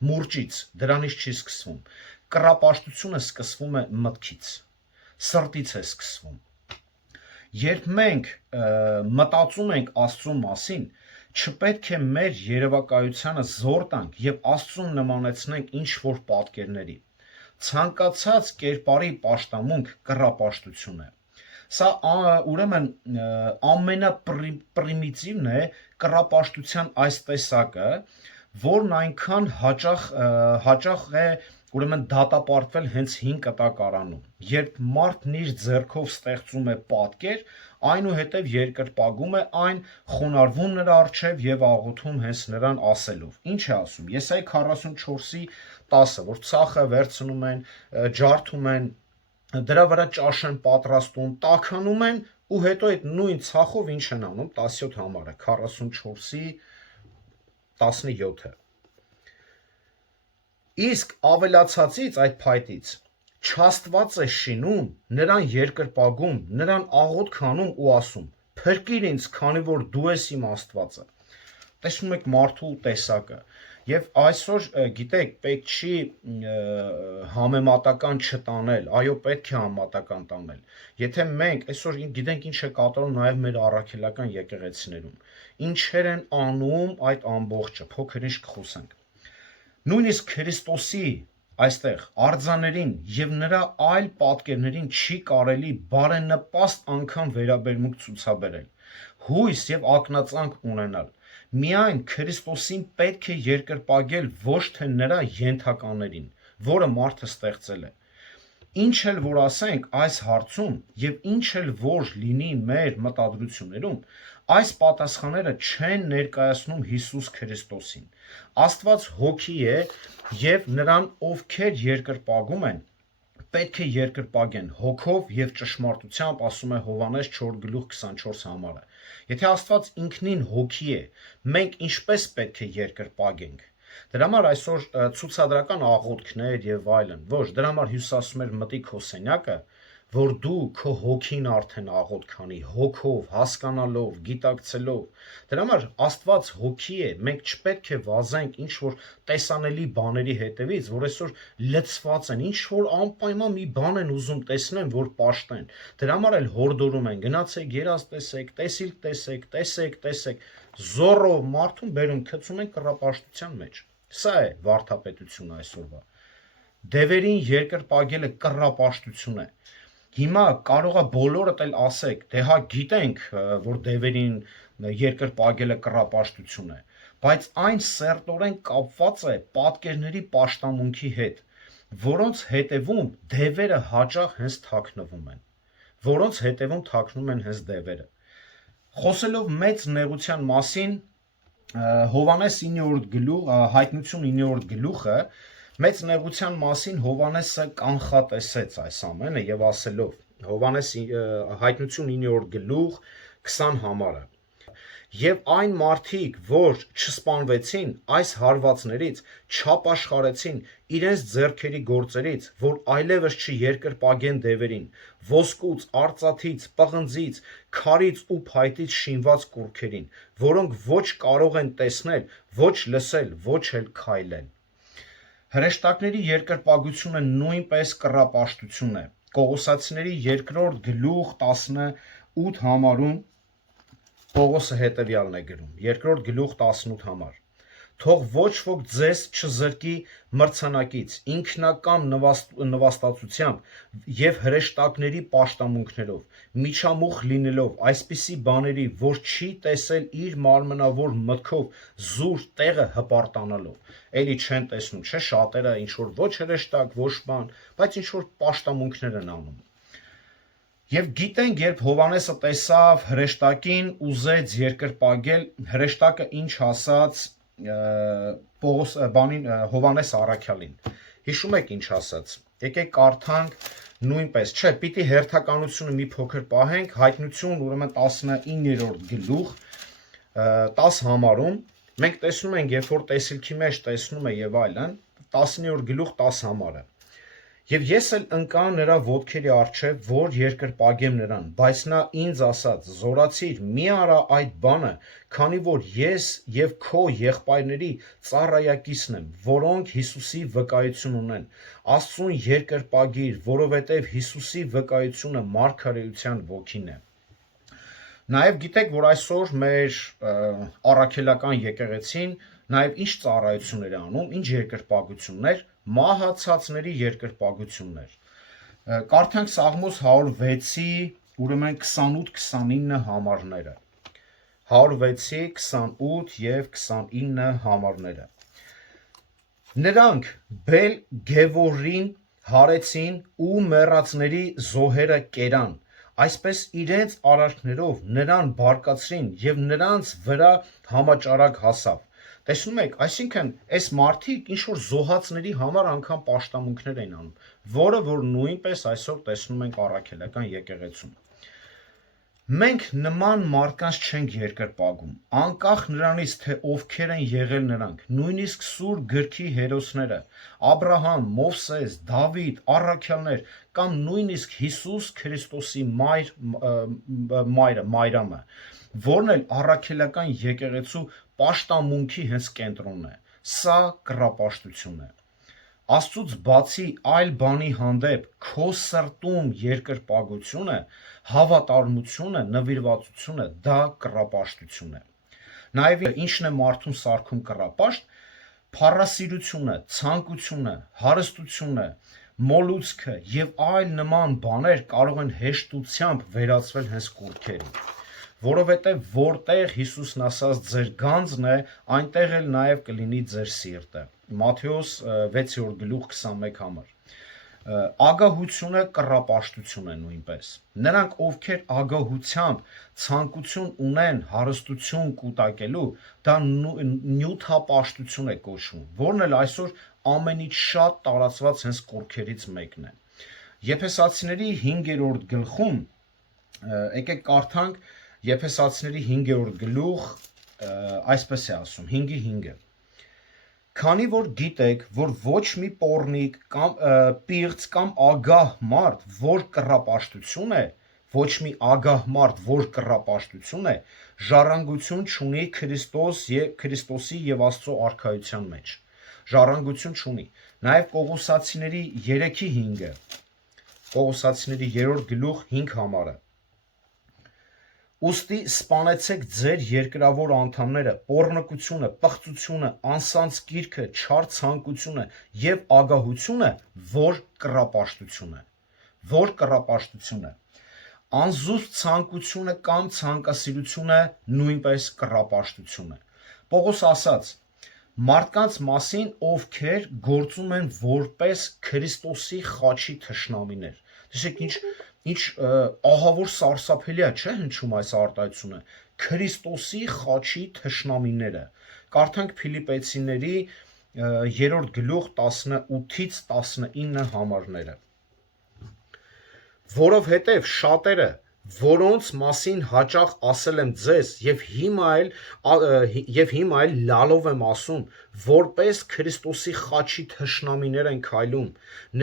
մուրճից, դրանից չի սկսվում։ Կռապաշտությունը սկսվում է մտքից, սրտից է սկսվում։ Երբ մենք մտածում ենք Աստծու մասին, չպետք է մեր երևակայությանը զոր տանք եւ Աստծուն նմանեցնենք ինչ որ պատկերների։ ցանկացած կերպարի պաշտամունք կռապաշտություն է։ Սա ուրեմն ամենապրիմիտիվն է կռապաշտության այս տեսակը, որն այնքան հաճախ է ուրեմն դատապարտվել հենց 5 կտակարանում, երբ մարդն իր ձեռքով ստեղծում է պատկեր, այնուհետև երկրպագում է այն, խոնարհվում նրա առջև եւ աղոթում հենց նրան ասելով։ Ինչ է ասում։ Եսայի 44-ի 10-ը, որ ցախը վերցնում են, ջարդում են, դրա վրա ճաշ են պատրաստում, տաքանում են ու հետո այդ նույն ցախով ինչ են անում 17 համարը 44-ի 17-ը։ Իսկ ավելացածից այդ փայտից չաստված է շինում, նրան երկրպագում, նրան աղոթք անում ու ասում. «Փրկիր ինձ, քանի որ դու ես իմ Աստվածը»։ Տեսնում եք մարդու տեսակը։ Եվ այսօր, գիտեք, պետք չի համեմատական չտանել, այո, պետք է համեմատական տանել։ Եթե մենք այսօր գիտենք ինչ է կատարում նաև մեր առաքելական եկեղեցիներում, ինչեր են անում այդ ամբողջը, փոքր ինչ կխոսենք։ Նույնիսկ Քրիստոսի այստեղ արձաներին եւ նրա այլ պատկերներին չի կարելի բարենպաստ անգամ վերաբերմունք ցուցաբերել, հույս եւ ակնածանք ունենալ։ Միայն Քրիստոսին պետք է երկրպագել ոչ թե նրա ենթականերին, որը մարդը ստեղծել է։ Ինչ էլ որ ասենք այս հարցում եւ ինչ էլ որ լինի մեր մտադրություններում, այս պատասխանները չեն ներկայացնում Հիսուս Քրիստոսին։ Աստված հոգի է եւ նրան, ովքեր երկրպագում են, պետք է երկրպագեն հոգով եւ ճշմարտությամբ, ասում է Հովհաննես 4:24 համարը։ Եթե Աստված ինքնին հոգի է, մենք ինչպես պետք է երկրպագենք։ Դրա համար այսօր ցուցադրական աղոթքներ եւ այլն, ոչ, դրա համար Հիսուս ասում էր մտի քո սենյակը, որ դու քո հոգին արդեն աղոթք անի, հոգով, հասկանալով, գիտակցելով։ Դրա համար Աստված հոգի է, մենք չպետք է վազենք ինչ որ տեսանելի բաների հետևից, որ այսօր լցված են, ինչ որ անպայման մի բան են ուզում տեսնեն, որ պաշտեն։ Դրա համար էլ հորդորում են, գնացեք, երազ տեսեք, տեսիլք տեսեք, տեսեք, զոռով մարդուն բերում գցում են կռապաշտության մեջ։ Սա է վարդապետությունը այսօրվա։ Դևերին երկրպագելը կռապաշտություն է։ Հիմա կարող է բոլորդ էլ ասեք, դե հա գիտենք, որ դևերին երկրպագելը կռապաշտություն է, բայց այն սերտորեն կապված է պատկերների պաշտամունքի հետ, որոնց հետևում դևերը հաճախ հենց թաքնվում են հենց դևերը։ Խոսելով մեծ նեղության մասին, Հովհաննես 9-րդ գլուխ, հայտնություն 9-րդ գլուխը, մեծ նեղության մասին Հովհաննեսը կանխատեսեց այս ամենը եւ ասելով, Հովհաննես հայտնություն 9-րդ գլուխ 20 համարը։ Եվ այն մարդիկ, որ չսպանվեցին այս հարվածներից, չապաշխարեցին իրենց ձեռքերի գործերից, որ այլևս չերկրպագեն դևերին, ոսկուց, արծաթից, պղնձից, քարից ու փայտից շինված կուռքերին, որոնք ոչ կարող են տեսնել, ոչ լսել, ոչ էլ քայլել։ Հրեշտակների երկրպագությունը նույնպես կռապաշտություն է։ Կողոսացիների 2-րդ գլուխ 18 համարում Պողոսը հետևյալն է գրում, 2-րդ գլուխ 18 համար։ Թող ոչ ոք ձեզ չզրկի մրցանակից, ինքնակամ նվաստացությամբ եւ հրեշտակների պաշտամունքներով, միջամուխ լինելով այսպիսի բաների, որ չի տեսել իր մարմնավոր մտքով զուր տեղը հպարտանալով։ Էլի չեն տեսնում, չէ՞, շատերը ինչ որ ոչ հրեշտակ, ոչ բան, բայց ինչ որ պաշտամունքներ են անում։ Եվ գիտենք, երբ Հովհաննեսը տեսավ հրեշտակին, ուզեց երկրպագել, հրեշտակը ինչ ասաց Հովհաննես առաքյալին։ Հիշում եք ինչ ասաց։ Եկեք կարդանք նույնպես, չէ, պիտի հերթականությունը մի փոքր պահենք, հայտնություն ուրեմն 19-րդ գլուխ 10 համարում մենք տեսնում ենք, երբ որ տեսիլքի մեջ տեսնում է եւ այլն, 19-րդ գլուխ 10 համարը։ Եվ ես էլ ընկա նրա ոտքերի առջև, որ երկրպագեմ նրան, բայց նա ինձ ասաց. «Զորացիր, մի արա այդ բանը, քանի որ ես եւ քո եղբայրների ծառայակիցն եմ, որոնք Հիսուսի վկայություն ունեն։ Աստծուն երկրպագիր, որովհետեւ Հիսուսի վկայությունը մարգարեության ոգին է»։ Նաեւ գիտեք, որ այսօր մեր առաքելական եկեղեցին նաեւ ինչ ծառայություններ է անում, ինչ երկրպագություններ, Մահացածների երկրպագություններ։ Կարդանք Սաղմոս 106-ի ուրեմն 28-29 համարները։ 106-ի 28 և 29 համարները։ Նրանք Բել Գևորին հարեցին ու մեռածների զոհերը կերան, այսպես իրենց արարքներով նրան բարկացրին և նրանց վրա համաճարակ հասավ։ Տեսնում եք, այսինքն այս մարդիկ ինչ-որ զոհածների համար անգամ պաշտամունքներ են անում, որը որ նույնպես այսօր տեսնում ենք առաքելական եկեղեցում։ Մենք նման մարդկանց չենք երկրպագում, անկախ նրանից, թե ովքեր են եղել նրանք, նույնիսկ Սուրբ գրքի հերոսները, Աբրահամ, Մովսես, Դավիթ, առաքյալներ կամ նույնիսկ Հիսուս Քրիստոսի Մայրամը, որն էլ առաքելական եկեղեցու պաշտամունքի հենց կենտրոնն է, սա կռապաշտություն է։ Աստծուց բացի այլ բանի հանդեպ քո սրտում երկրպագությունը, հավատարմությունը, նվիրվածությունը դա կռապաշտություն է։ Նաև ինչն է մարդուն սարքում կռապաշտ, փառասիրությունը, ցանկությունը, հարստությունը, մոլուցքը եւ այլ նման բաներ կարող են հեշտությամբ վերածվել հենց կուռքերի, որովհետեւ որտեղ Հիսուսն ասաց ձեր գանձն է, այնտեղ էլ նաև կլինի ձեր սիրտը։ Մատթեոս 6:21 համար։ Ագահությունը կռապաշտություն է նույնպես։ Նրանք, ովքեր ագահությամբ ցանկություն ունեն հարստություն կուտակելու, դա նյութապաշտություն է կոչվում, որն էլ այսօր ամենից շատ տարածված հենց կուռքերից մեկն է։ Եփեսացիների 5-րդ գլխում, եկեք կարդանք Եփեսացիների 5-րդ գլուխ, այսպես է ասում, 5:5-ը։ Քանի որ գիտեք, որ ոչ մի պոռնիկ կամ պիղծ կամ ագահ մարդ, որ կռապաշտություն է, ոչ մի ագահ մարդ, որ կռապաշտություն է, ժառանգություն չունի Քրիստոսի եւ Աստծո արքայության մեջ։ Ժառանգություն չունի։ Նաև Կողոսացիների 3:5-ը, Կողոսացիների 3-րդ գլուխ 5 համարը։ Ուստի սպանեցեք ձեր երկրավոր անդամները, պոռնկությունը, պղծությունը, անսանց կիրքը, չար ցանկությունը եւ ագահությունը, որ կռապաշտություն է։ Որ կռապաշտություն է։ Անզուսպ ցանկությունը կամ ցանկասիրությունը նույնպես կռապաշտություն է։ Պողոս ասաց. մարդկանց մասին, ովքեր գործում են որպես Քրիստոսի խաչի թշնամիներ։ Տեսեք ինչ ահավոր սարսափելի է, չէ՞ հնչում այս արտահայտությունը։ Քրիստոսի խաչի թշնամիները։ Կարդանք Փիլիպպեցիների 3-րդ գլուխ 18-ից 19 համարները։ Որովհետև շատերը, որոնց մասին հաճախ ասել եմ ձեզ և հիմա էլ լալով եմ ասում, որպես Քրիստոսի խաչի թշնամիներ են քայլում,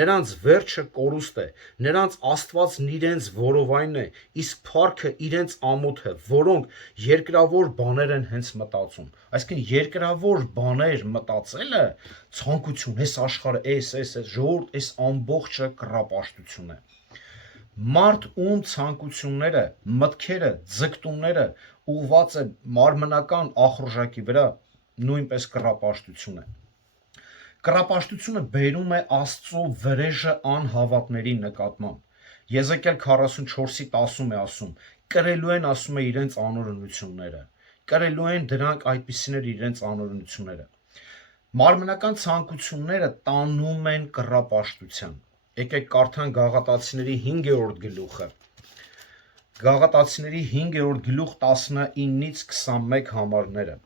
նրանց վերջը կորուստ է, նրանց Աստվածն իրենց որովայնն է, իսկ փառքը իրենց ամոթը, որոնք երկրավոր բաներ են հենց մտածում։ Այսինքն երկրավոր բաներ մտածելը ցանկություն, այս աշխարհը, այս ժողովուրդ, այս ամբողջը կռապաշտություն է։ Մարդ ում ցանկությունները, մտքերը, ձգտումները ուղղված է մարմնական ախորժակի վրա, նույնպես կռապաշտություն է։ Կռապաշտությունը բերում է Աստծո վրեժը անհավատների նկատմամբ։ Եզեկիել 44:10 է ասում. կրելու են, ասում է, իրենց անօրենությունները, կրելու են դրանք այդպիսիներ իրենց անօրենությունները։ Մարմնական ցանկությունները տանում են կռապաշտության։ Եկեք կարդանք Գաղատացիների 5-րդ գլուխը։ Գաղատացիների 5-րդ գլուխ 19-ից 21 համարները։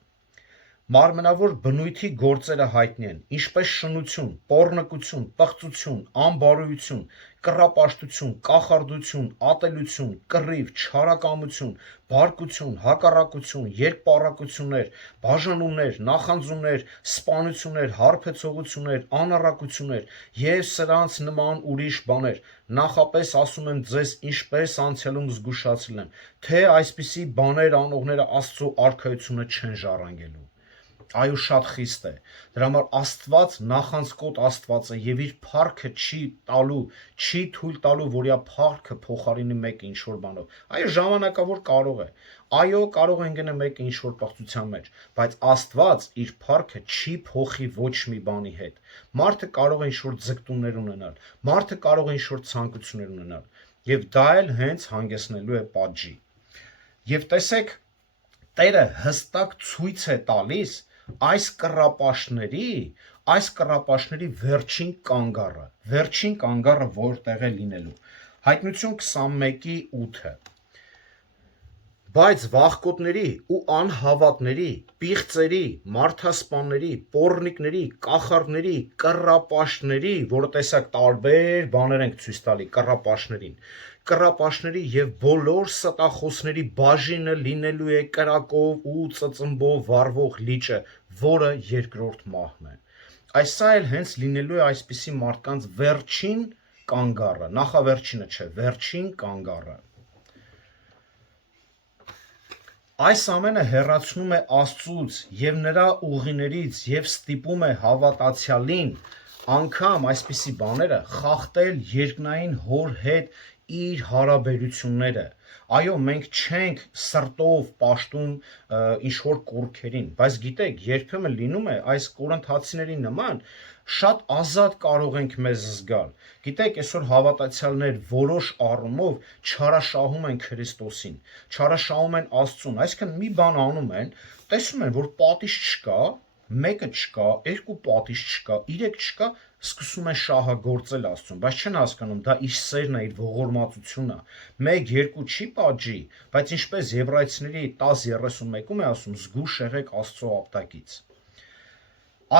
Մարմնավոր բնույթի գործերը հայտնի են, ինչպես շնություն, պոռնկություն, պղծություն, անբարոյություն, կռապաշտություն, կախարդություն, ատելություն, կռիվ, չարակամություն, բարկություն, հակառակություն, երկպառակություններ, բաժանումներ, նախանձումներ, սպանություններ, հարբեցողություններ, անառակություններ եւ սրանց նման ուրիշ բաներ։ Նախապես ասում եմ ձեզ, ինչպես անցյալում զգուշացրել եմ, թե այսպիսի բաներ անողները Աստծո արքայությունը չեն ժառանգելու։ Այո, շատ խիստ է։ Դրա համար Աստված նախանցկոտ Աստված է եւ իր փառքը չի տալու, չի թույլ տալու, որ իր փառքը փոխարինի մեկը ինչ որ բանով։ Այո, ժամանակավոր կարող է։ Այո, կարող է ընկնել մեկը ինչ որ պղծության մեջ, բայց Աստված իր փառքը չի փոխի ոչ մի բանի հետ։ Մարդը կարող է ինչ որ ձգտումներ ունենալ, մարդը կարող է ինչ որ ցանկություններ ունենալ, եւ դա էլ հենց հանգեցնելու է պատժի։ Եվ տեսեք, Տերը հստակ ցույց է տալիս այս կռապաշտների վերջին կանգառը որտեղ է լինելու։ Հայտնություն 21:8-ը։ Բայց վախկոտների ու անհավատների, պիղծերի, մարդասպանների, պոռնիկների, կախարդների, կռապաշտների, որը տեսակ տարբեր բաներ ենք ցույց տալի կռապաշտներին, կռապաշտների եւ բոլոր ստախոսների բաժինը լինելու է կրակով ու ծծմբով վառվող լիճը, որը երկրորդ մահն է։ Այս սա էլ հենց լինելու է այսպիսի մարդկանց վերջին կանգառը, նախավերջինը չէ, վերջին կանգառը։ Այս ամենը հեռացնում է Աստծուց եւ նրա ուղիներից եւ ստիպում է հավատացյալին անգամ այսպիսի բաները խախտել երկնային հոր հետ իր հարաբերությունները։ Այո, մենք չենք սրտով պաշտում ինչ որ կուրքերին, բայց գիտեք, երբեմն լինում է այս կորինթացիների նման շատ ազատ կարող ենք մեզ զգալ։ Գիտեք, այսօր հավատացյալներ որոշ առումով չարաշահում են Քրիստոսին, չարաշահում են Աստծուն, այսինքն մի բան անում են, տեսնում են, որ պատիժ չկա, մեկը չկա, երկու պատիժ չկա, 3 չկա, սկսում են շահագործել Աստծուն, բայց չեն հասկանում, դա իր սերն է, իր ողորմածությունն է։ 1-2 չի պատժի, բայց ինչպես Եբրայեցիների 10:31-ում է ասում, զգուշ եղեք Աստծո ապտակից։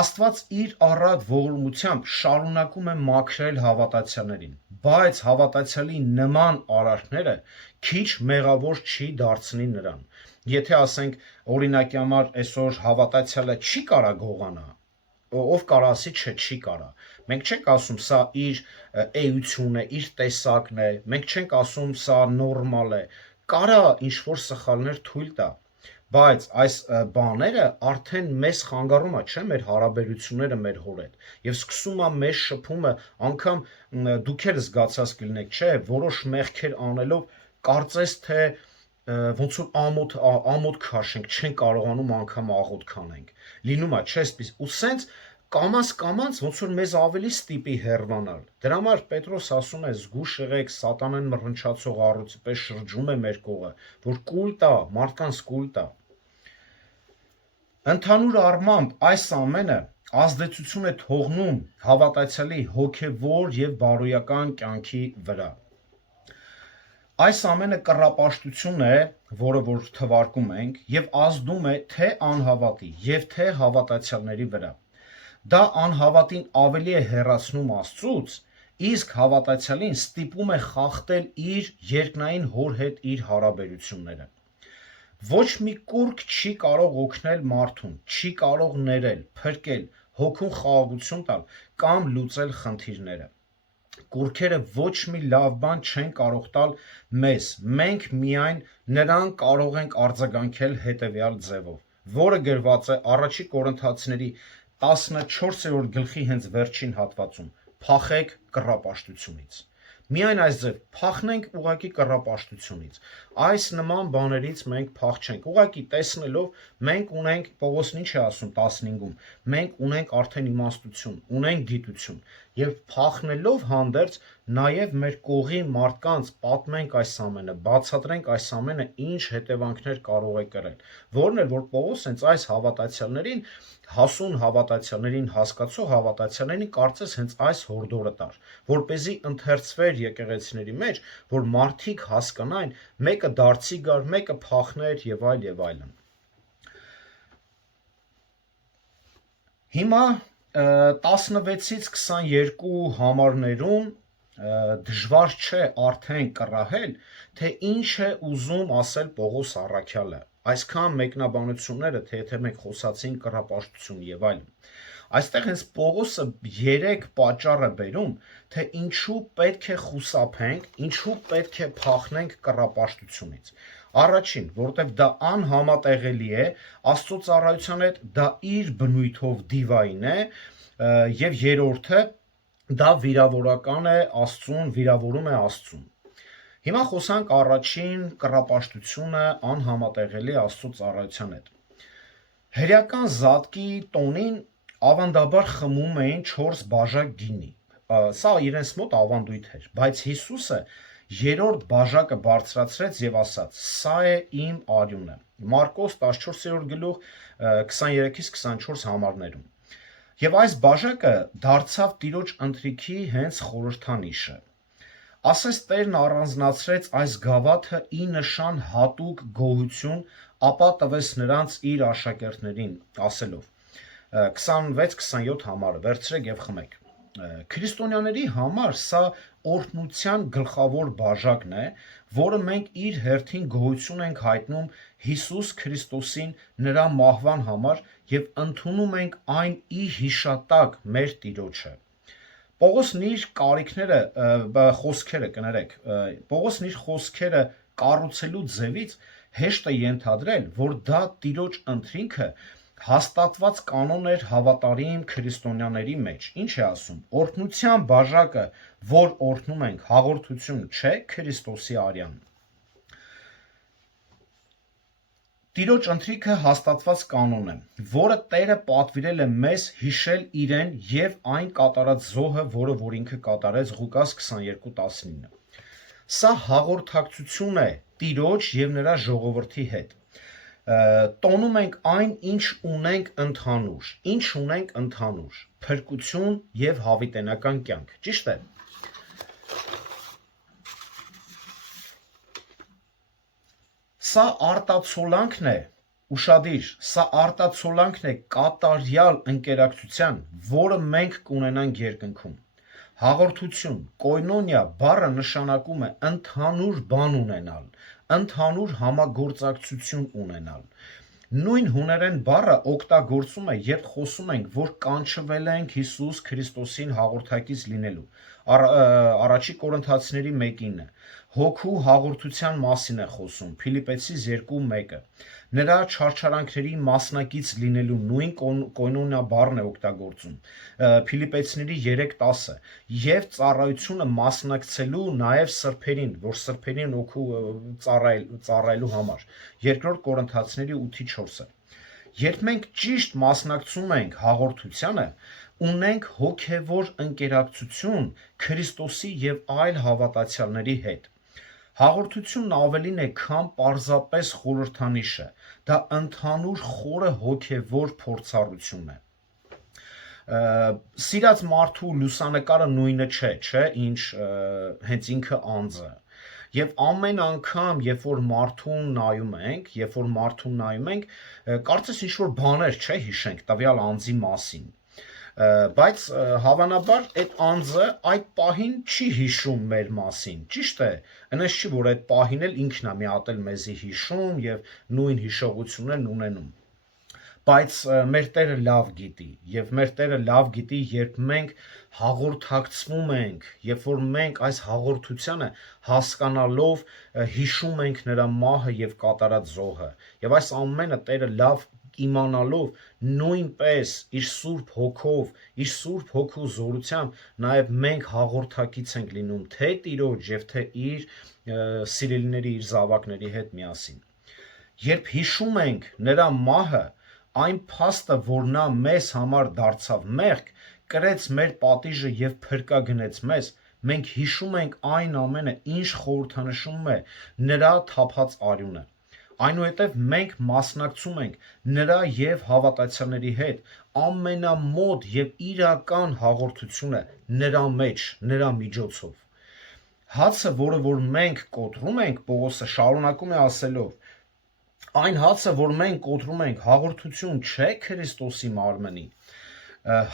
Աստված իր առատ ողորմությամբ շարունակում է մաքրել հավատացյալներին, բայց հավատացյալի նման արարքները քիչ մեղավոր չի դարձնի նրան։ Եթե ասենք օրինակի համար այսօր հավատացյալը չի կարա գողանա, ով կարա ասի չէ, չի կարա։ Մենք չենք ասում սա իր էությունն է, իր տեսակն է, մենք չենք ասում սա նորմալ է, կարա ինչ որ սխալներ թույլ տա, բայց այս բաները արդեն մեզ խանգարում է, չէ՞, մեր հարաբերությունները մեր հոր հետ, եւ սկսում է մեր շփումը, անգամ դուք էլ զգացած կլինեք, չէ՞, որոշ մեղքեր անելով կարծես թե ոնց որ ամոթ քաշենք, չեն կարողանում անգամ աղոթ քանենք։ Լինում է, չէ՞, այսպես, ու սենց կամաց ոնց որ մեզ ավելի ստիպի հեռվանալ։ Դրա համար Պետրոս ասում է. զգուշ եղեք, սատանան մռնչացող առյուծի պես շրջում է մեր կողը, որ կուլ տա, մարդկանց կուլ տա։ Ընդհանուր առմամբ այս ամենը ազդեցություն է թողնում հավատացյալի հոգևոր եւ բարոյական կյանքի վրա։ Այս ամենը կռապաշտություն է, որը որ թվարկում ենք, եւ ազդում է թե անհավատի եւ թե հավատացյալների վրա։ Դա անհավատին ավելի է հեռացնում Աստծուց, իսկ հավատացյալին ստիպում է խախտել իր երկնային հոր հետ իր հարաբերությունները։ Ոչ մի կուրք չի կարող օգնել մարդուն, չի կարող ներել, փրկել, հոգուն խաղաղություն տալ կամ լուծել խնդիրները։ Կուրքերը ոչ մի լավ բան չեն կարող տալ մեզ, մենք միայն նրան կարող ենք արձագանքել հետևյալ ձևով, որը գրված է Առաջի Կորինթացիների 14-րդ գլխի հենց վերջին հատվածում. փախեք կռապաշտությունից։ Միայն այս ձև փախնենք ուղակի կռապաշտությունից։ Այս նման բաներից մենք փախչենք։ Ուղակի տեսնելով մենք ունենք, Պողոսն ինչ է ասում 15-ում, մենք ունենք արդեն իմաստություն, ունենք գիտություն, եւ փախնելով հանդերձ նաեւ մեր կողի մարդկանց պատմենք այս ամենը, բացատրենք այս ամենը ինչ հետևանքներ կարող է կրել, որն էլ որ Պողոս հենց այս հավատացյալներին, հասուն հավատացյալներին, հասկացող հավատացյալներին կարծես հենց այս հորդորը տար, որպեսզի ընթերցվեր եկեղեցիների մեջ, որ մարդիկ հասկանային, մեկը դարձի գար, մեկը փախներ եւ այլն։ Հիմա 16-ից 22 համարներում դժվար չէ արդեն կռահել, թե ինչ է ուզում ասել Պողոս առաքյալը։ Այսքան մեկնաբանությունները, թե եթե մենք խոսացինք կռապաշտություն եւ այլն։ Այստեղ հենց Պողոսը 3 պատճառ է բերում, թե ինչու պետք է խուսափենք, ինչու պետք է փախնենք կռապաշտությունից։ Առաջին, որովհետև դա անհամատեղելի է Աստծո ծառայության հետ, դա իր բնույթով դիվային է, եւ երրորդը, դա վիրավորական է Աստծուն, վիրավորում է Աստծուն։ Հիմա խոսանք առաջին կռապաշտությունը անհամատեղելի Աստծո ծառայության հետ։ Հրեական զատկի տոնին ավանդաբար խմում էին 4 բաժակ գինի։ Սա իրենց մոտ ավանդույթ էր, բայց Հիսուսը երրորդ բաժակը բարձրացրեց եւ ասաց. «Սա է իմ արյունը»։ Մարկոս 14-րդ գլուխ 23-ից 24 համարներում։ Եվ այս բաժակը դարձավ Տիրոջ ընթրիքի հենց խորհրդանիշը։ Ասես Տերն առանձնացրեց այս գավաթը ի նշան հատուկ գոհություն, ապա տվեց նրանց իր աշակերտներին, ասելով 26-27 համարը վերցրեք եւ խմեք։ Քրիստոնյաների համար սա օրհնության գլխավոր բաժակն է, որը մենք իր հերթին գոհություն ենք հայտնում Հիսուս Քրիստոսին նրա մահվան համար եւ ընդունում ենք այն ի հիշատակ մեր Տիրոջը։ Պողոսն իր խոսքերը կառուցելու ձևից հեշտ է ենթադրել, որ դա Տիրոջ ընթրիքը հաստատված կանոն էր հավատարիմ քրիստոնյաների մեջ։ Ինչ է ասում. օրհնության բաժակը, որ օրհնում ենք, հաղորդություն չէ Քրիստոսի արյան։ Տիրոջ ընթրիքը հաստատված կանոն է, որը Տերը պատվիրել է մեզ հիշել իրեն եւ այն կատարած զոհը, որը որ ինքը կատարեց Ղուկաս 22:19։ Սա հաղորդակցություն է Տիրոջ եւ նրա ժողովրդի հետ։ Տոնում ենք այն, ինչ ունենք ընդհանուր։ Ինչ ունենք ընդհանուր. փրկություն եւ հավիտենական կյանք։ Ճիշտ է։ Սա արտացոլանքն է, ուշադիր, սա արտացոլանքն է կատարյալ ընկերակցության, որը մենք կունենանք երկնքում։ Հաղորդություն, կոյնոնիա բառը նշանակում է ընդհանուր բան ունենալ, ընդհանուր համագործակցություն ունենալ։ Նույն հուներեն բառը օգտագործում է, երբ խոսում ենք, որ կանչվել ենք Հիսուս Քրիստոսին հաղորդակից լինելու։ Առաջի Կորինթացիների 1:9 հոգու հաղորդության մասին է խոսում, Փիլիպպեցիս 2:1-ը։ Նրա չարչարանքների մասնակից լինելու նույն կոյնոնիա բառն է օգտագործում, Փիլիպպեցիների 3:10-ը, եւ ծառայությունը մասնակցելու նաեւ սրբերին, որ սրբերին օգու ծառայելու համար, երկրորդ Կորինթացիների 8:4-ը։ Երբ մենք ճիշտ մասնակցում ենք հաղորդությանը, ունենք հոգևոր ընկերակցություն Քրիստոսի եւ այլ հավատացյալների հետ։ Հաղորդությունն ավելին է, քան պարզապես խորհրդանիշը, դա ընդհանուր խորը հոգևոր փորձառություն է։ Սիրած մարդու լուսանկարը նույնը չէ, ինչ հենց ինքը անձը։ Եվ ամեն անգամ, երբ որ մարդուն նայում ենք, կարծես ինչ-որ բաներ հիշենք տվյալ անձի մասին, բայց հավանաբար այդ անձը այդ պահին չի հիշում մեր մասին, ճիշտ է, այնպես չի, որ այդ պահին էլ ինքն է մի հատ էլ մեզի հիշում եւ նույն հիշողություններն ունենում։ Բայց մեր Տերը լավ գիտի, եւ մեր Տերը լավ գիտի, երբ մենք հաղորդակցվում ենք, երբ որ մենք այս հաղորդությանը հասկանալով հիշում ենք նրա մահը եւ կատարած զոհը, եւ այս ամենը Տերը լավ իմանալով նույնպես իր Սուրբ Հոգով, իր Սուրբ Հոգու զորությամբ նաեւ մենք հաղորդակից ենք լինում թե Տիրոջ եւ թե իր սիրելիների, իր զավակների հետ միասին։ Երբ հիշում ենք նրա մահը, այն փաստը, որ նա մեզ համար դարձավ մեղք, կրեց մեր պատիժը եւ փրկագնեց մեզ, մենք հիշում ենք այն ամենը, ինչ խորհրդանշում է նրա թափած արյունը։ Այնուհետև մենք մասնակցում ենք նրա եւ հավատացյալների հետ ամենամոտ եւ իրական հաղորդությունը նրա մեջ, նրա միջոցով։ Հացը, որը որ մենք կոտրում ենք, Պողոսը շարունակում է ասելով. այն հացը, որ մենք կոտրում ենք, հաղորդություն չէ Քրիստոսի մարմնի։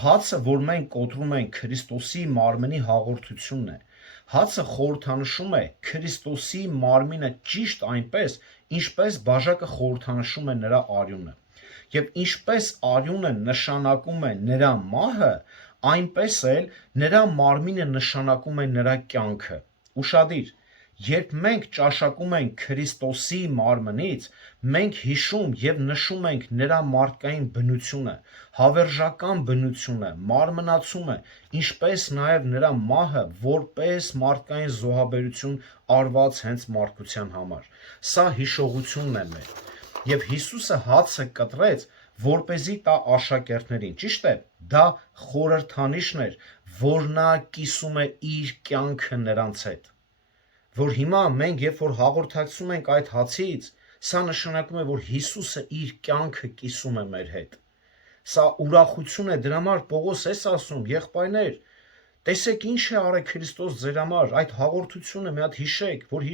Հացը, որ մենք կոտրում ենք, Քրիստոսի մարմնի հաղորդությունն է։ Հացը խորհրդանշում է Քրիստոսի մարմինը ճիշտ այնպես, ինչպես բաժակը խորհրդանշում է նրա արյունը։ Եվ ինչպես արյունը նշանակում է նրա մահը, այնպես էլ նրա մարմինը նշանակում է նրա կյանքը։ Ուշադիր, Երբ մենք ճաշակում ենք Քրիստոսի մարմնից, մենք հիշում եւ նշում ենք նրա մարդկային բնությունը, հավերժական բնությունը, մարմնացումը, ինչպես նաեւ նրա մահը որպես մարդկային զոհաբերություն արված հենց մարդկության համար։ Սա հիշողությունն է մեր։ Եվ Հիսուսը հացը կտրեց, որպեսզի տա աշակերտներին, ճիշտ է, դա խորհրդանիշն էր, որ նա կիսում է իր կյանքը նրանց հետ, որ հիմա մենք երբ որ հաղորդակցում ենք այդ հացից, սա նշանակում է, որ Հիսուսը իր կյանքը կիսում է մեր հետ։ Սա ուրախություն է, դրա համար Պողոս էս ասում, եղբայրներ, տեսեք ինչ է արել Քրիստոս ձեր համար, այդ հաղորդությունը մի հատ հիշեք, որ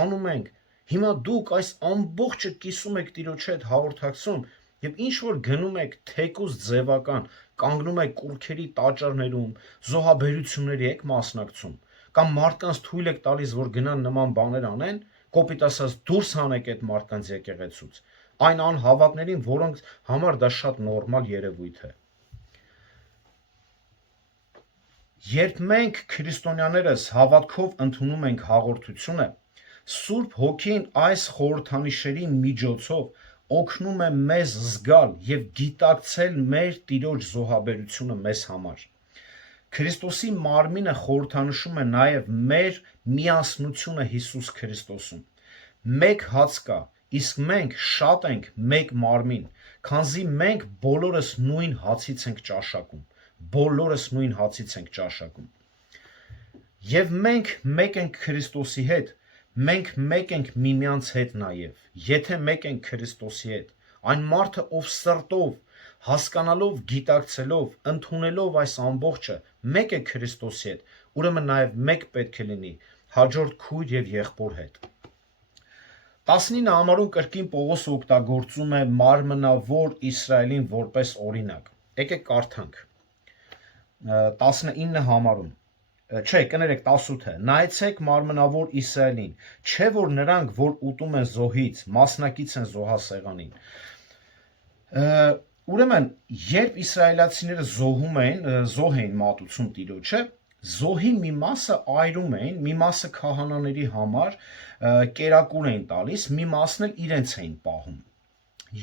անում ենք։ Հիմա դուք այս ամբողջը կիսում եք Տիրոջ հետ հաղորդակցում եւ ինչ որ գնում եք թեկուզ ձևական, կանգնում եք կուրքերի տաճարներում, զոհաբերությունների եք մասնակցում, կամ մարդկանց թույլ եք տալիս, որ գնան նման բաներ անեն, կոպիտ ասած դուրս հանեք այդ մարդկանց եկեղեցուց, այն անհավատներին, որոնց համար դա շատ նորմալ երևույթ է։ Երբ մենք քրիստոնյաներս հավատքով ընդունում ենք հաղորդությունը, Սուրբ Հոգին այս խորհրդանիշերի միջոցով օգնում է մեզ զգալ եւ գիտակցել մեր Տիրոջ զոհաբերությունը մեզ համար։ Քրիստոսի մարմինը խորհրդանշում է նաև մեր միասնությունը Հիսուս Քրիստոսում։ Մեկ հաց կա, իսկ մենք շատ ենք մեկ մարմին, քանզի մենք բոլորս նույն հացից ենք ճաշակում, բոլորս նույն հացից ենք ճաշակում։ Եվ մենք մեկ ենք Քրիստոսի հետ, մենք մեկ ենք միմյանց հետ նաև, եթե մեկ ենք Քրիստոսի հետ, այն մարդը, ով սրտով, հասկանալով, գիտակցելով, ընդունելով այս ամբողջը, մեկ է Քրիստոսի հետ, ուրեմն նաև մեկ պետք է լինի հաջորդ քույր եւ եղբոր հետ։ 19 համարում կրկին Պողոսը օգտագործում է մարմնավոր Իսրայելին որպես օրինակ։ Եկեք կարդանք 19 համարում, չէ, կներեք 18-ը, նայեցեք մարմնավոր Իսրայելին, չէ որ նրանք, որ ուտում են զոհից, մասնակից են զոհասեղանին։ Ուրեմն, երբ իսրայելացիները զոհ էին մատուցում Տիրոջը, զոհի մի մասը այրում էին, մի մասը քահանաների համար կերակուր էին տալիս, մի մասն էլ իրենց էին պահում։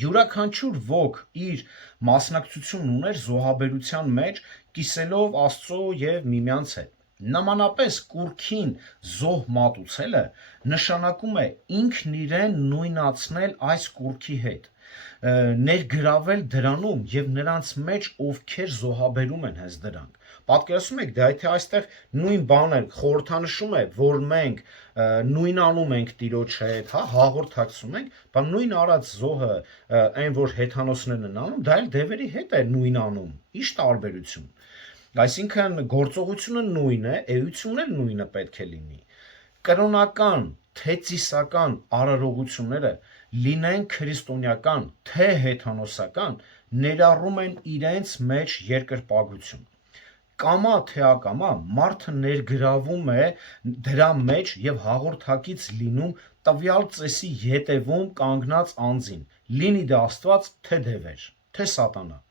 Յուրաքանչյուր ոք իր մասնակցությունն ուներ զոհաբերության մեջ, կիսելով Աստծո եւ միմյանց հետ։ Նմանապես կուրքին զոհ մատուցելը նշանակում է ինքն իրեն նույնացնել այս կուրքի հետ, ներգրավել դրանում եւ նրանց մեջ ովքեր զոհաբերում են հենց դրանք։ Պատկերացնում եք, դա եթե այստեղ նույն բանը խորհրդանշում է, որ մենք նույնանում ենք Տիրոջ հետ, հա, հաղորդակցում ենք, բայց նույն արած զոհը, այն որ հեթանոսներն են անում, դա էլ դևերի հետ է նույնանում։ Ինչ տարբերություն։ Այսինքն գործողությունը նույն է, էությունն էլ նույնը պետք է լինի։ Կրոնական, թե ծիսական արարողությունները լինեն քրիստոնեական, թե հեթանոսական, ներառում են իրենց մեջ երկրպագություն։ Կամա թե ակամա մարդը ներգրավում է դրա մեջ եւ հաղորդակից լինում տվյալ ծեսի ետևում կանգնած անձին, լինի դա Աստված, թե դևեր, թե սատանա։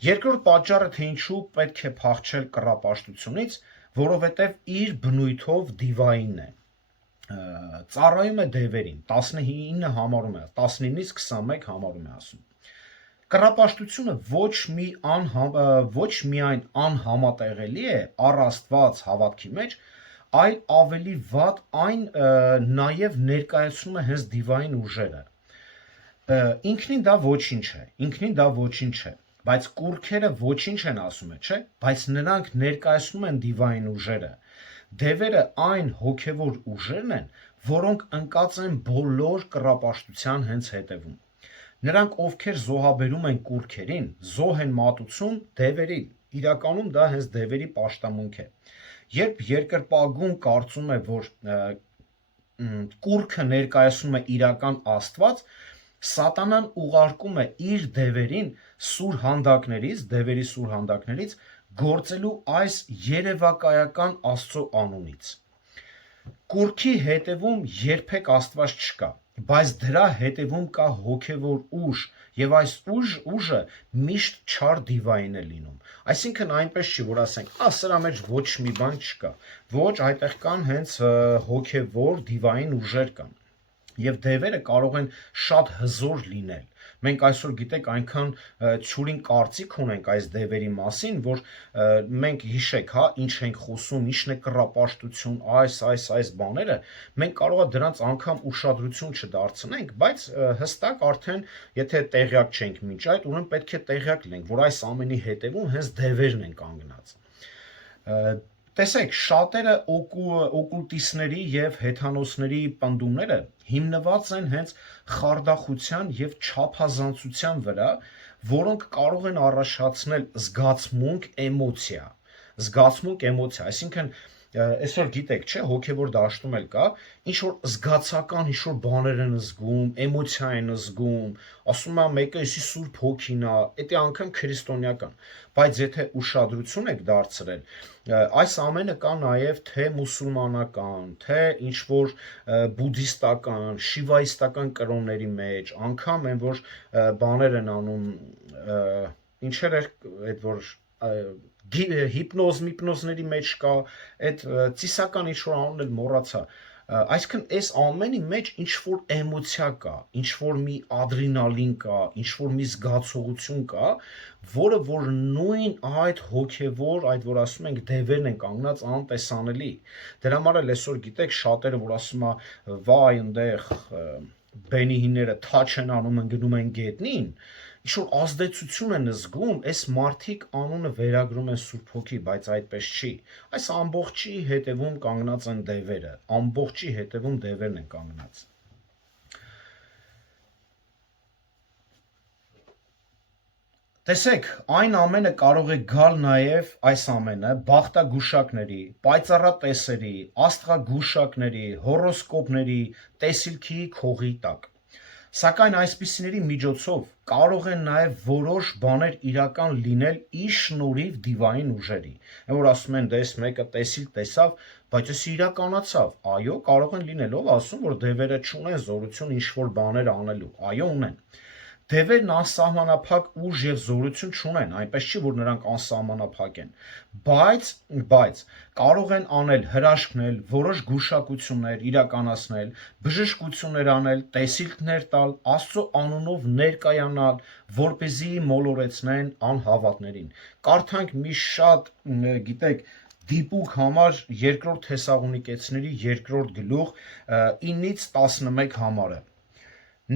Երկրորդ պատճառը, թե ինչու պետք է փախչել կռապաշտությունից, որովհետեւ իր բնույթով դիվային է։ Ծառայում է դևերին, 19 համարում է, 19-ից 21 համարում է ասում։ Կռապաշտությունը ոչ միայն անհամատեղելի է առ Աստված հավատքի մեջ, այլ ավելի վատ այն նաև ներկայացնում է հենց դիվային ուժերը։ Ինքնին դա ոչինչ է, բայց կուրքերը ոչինչ են ասում է, չէ՞, բայց նրանք ներկայացնում են դիվային ուժերը։ Դևերը այն հոգևոր ուժերն են, որոնք ընկած են բոլոր կռապաշտության հենց հետևում։ Նրանք, ովքեր զոհաբերում են կուրքերին, զոհ են մատուցում դևերին, իրականում դա հենց դևերի պաշտամունք է։ Երբ երկրպագուն կարծում է, որ կուրքը ներկայացնում է իրական Աստված, Սատանան ուղարկում է իր դևերին դևերի սուր հանդակներից գործելու այս երևակայական Աստծո անունից։ Կուրքի հետևում երբեք Աստված չկա, բայց դրա հետևում կա հոգևոր ուժ, եւ այս ուժը միշտ չար դիվային է լինում։ Այսինքն այնպես չի, որ ասենք, սրա մեջ ոչ մի բան չկա։ Ոչ, այդտեղ կան հենց հոգևոր դիվային ուժեր կան։ Եվ դևերը կարող են շատ հզոր լինել։ Մենք այսօր գիտեք այնքան ցուրին կարծիք ունենք այս դևերի մասին, որ մենք հիշեք, հա, ինչ ենք խոսում, ինչն է կռապաշտություն, այս բաները, մենք կարող է դրանց անգամ ուշադրություն չդարձնենք, բայց հստակ արդեն եթե տեղյակ չենք մինչ այդ, ուրեմն պետք է տեղյակ լինենք, որ այս ամենի հետևում հենց դևերն են կանգնած։ Տեսեք, շատերը օկուլտիստների եւ հեթանոսների պնդումները հիմնված են հենց խարդախության եւ չափազանցության վրա, որոնք կարող են առաջացնել զգացմունք, էմոցիա, այսինքն այսօր գիտեք, չէ, հոգևոր դաշտում էլ կա, ինչ որ զգացական, ինչ որ բաներ են զգում, էմոցիա են զգում, ասում է մեկը էսի սուրբ հոգին է, դա անգամ քրիստոնեական, բայց եթե ուշադրություն եք դարձրել, այս ամենը կա նաև թե մուսուլմանական, թե ինչ որ բուդդիստական, շիվայիստական կրոնների մեջ, անգամ են որ բաներ են անում, ինչեր էր այդ որ հիպնոզների մեջ կա, այդ ծիսական ինչ-որ անուն էլ մոռացա, այսինքն այս ամենի մեջ ինչ-որ էմոցիա կա, ինչ-որ մի ադրենալին կա, ինչ-որ մի զգացողություն կա, որը որ նույն այդ հոգևոր, այդ որ ասում ենք դևերն են կանգնած անտեսանելի, դրա համար էլ այսօր գիտեք շատերը որ ասում է վայ ընդեղ բենիհիները թաչ են անում գնում են գետնին, ինչ-որ ազդեցություն են զգում, այս մարդիկ անունը վերագրում են Սուրբ Հոգի, բայց այդպես չի, այս ամբողջի հետևում կանգնած են դևերը, ամբողջի հետևում դևերն են կանգնած։ Տեսեք, այն ամենը կարող է գալ նաև այս ամենը բախտագուշակների, պայծառատեսերի, աստղագուշակների, հորոսկոպների, տեսիլքի քողի տակ։ Սակայն այսպիսիների միջոցով կարող են նաև որոշ բաներ իրական լինել իր շնորհիվ դիվային ուժերի։ Այն որ ասում են դες մեկը տեսիլ տեսավ, բայց էս իրականացավ։ Այո, կարող են լինել, ով ասում, որ դևերը չունեն զորություն ինչ-որ բաներ անելու։ Այո, ունեն։ Դևերն անսահմանափակ ուժ եւ զորություն չունեն, այնպես չի, որ նրանք անսահմանափակ են, բայց կարող են անել հրաշքներ, որոշ գուշակություններ իրականացնել, բժշկություններ անել, տեսիլքներ տալ, Աստծո անունով ներկայանալ, որպեսզի մոլորեցնեն անհավատներին։ Կարդանք մի շատ, գիտեք, դիպուկ համար 2-րդ Թեսաղոնիկեցիների 2-րդ գլուխ 9-ից 11 համարը։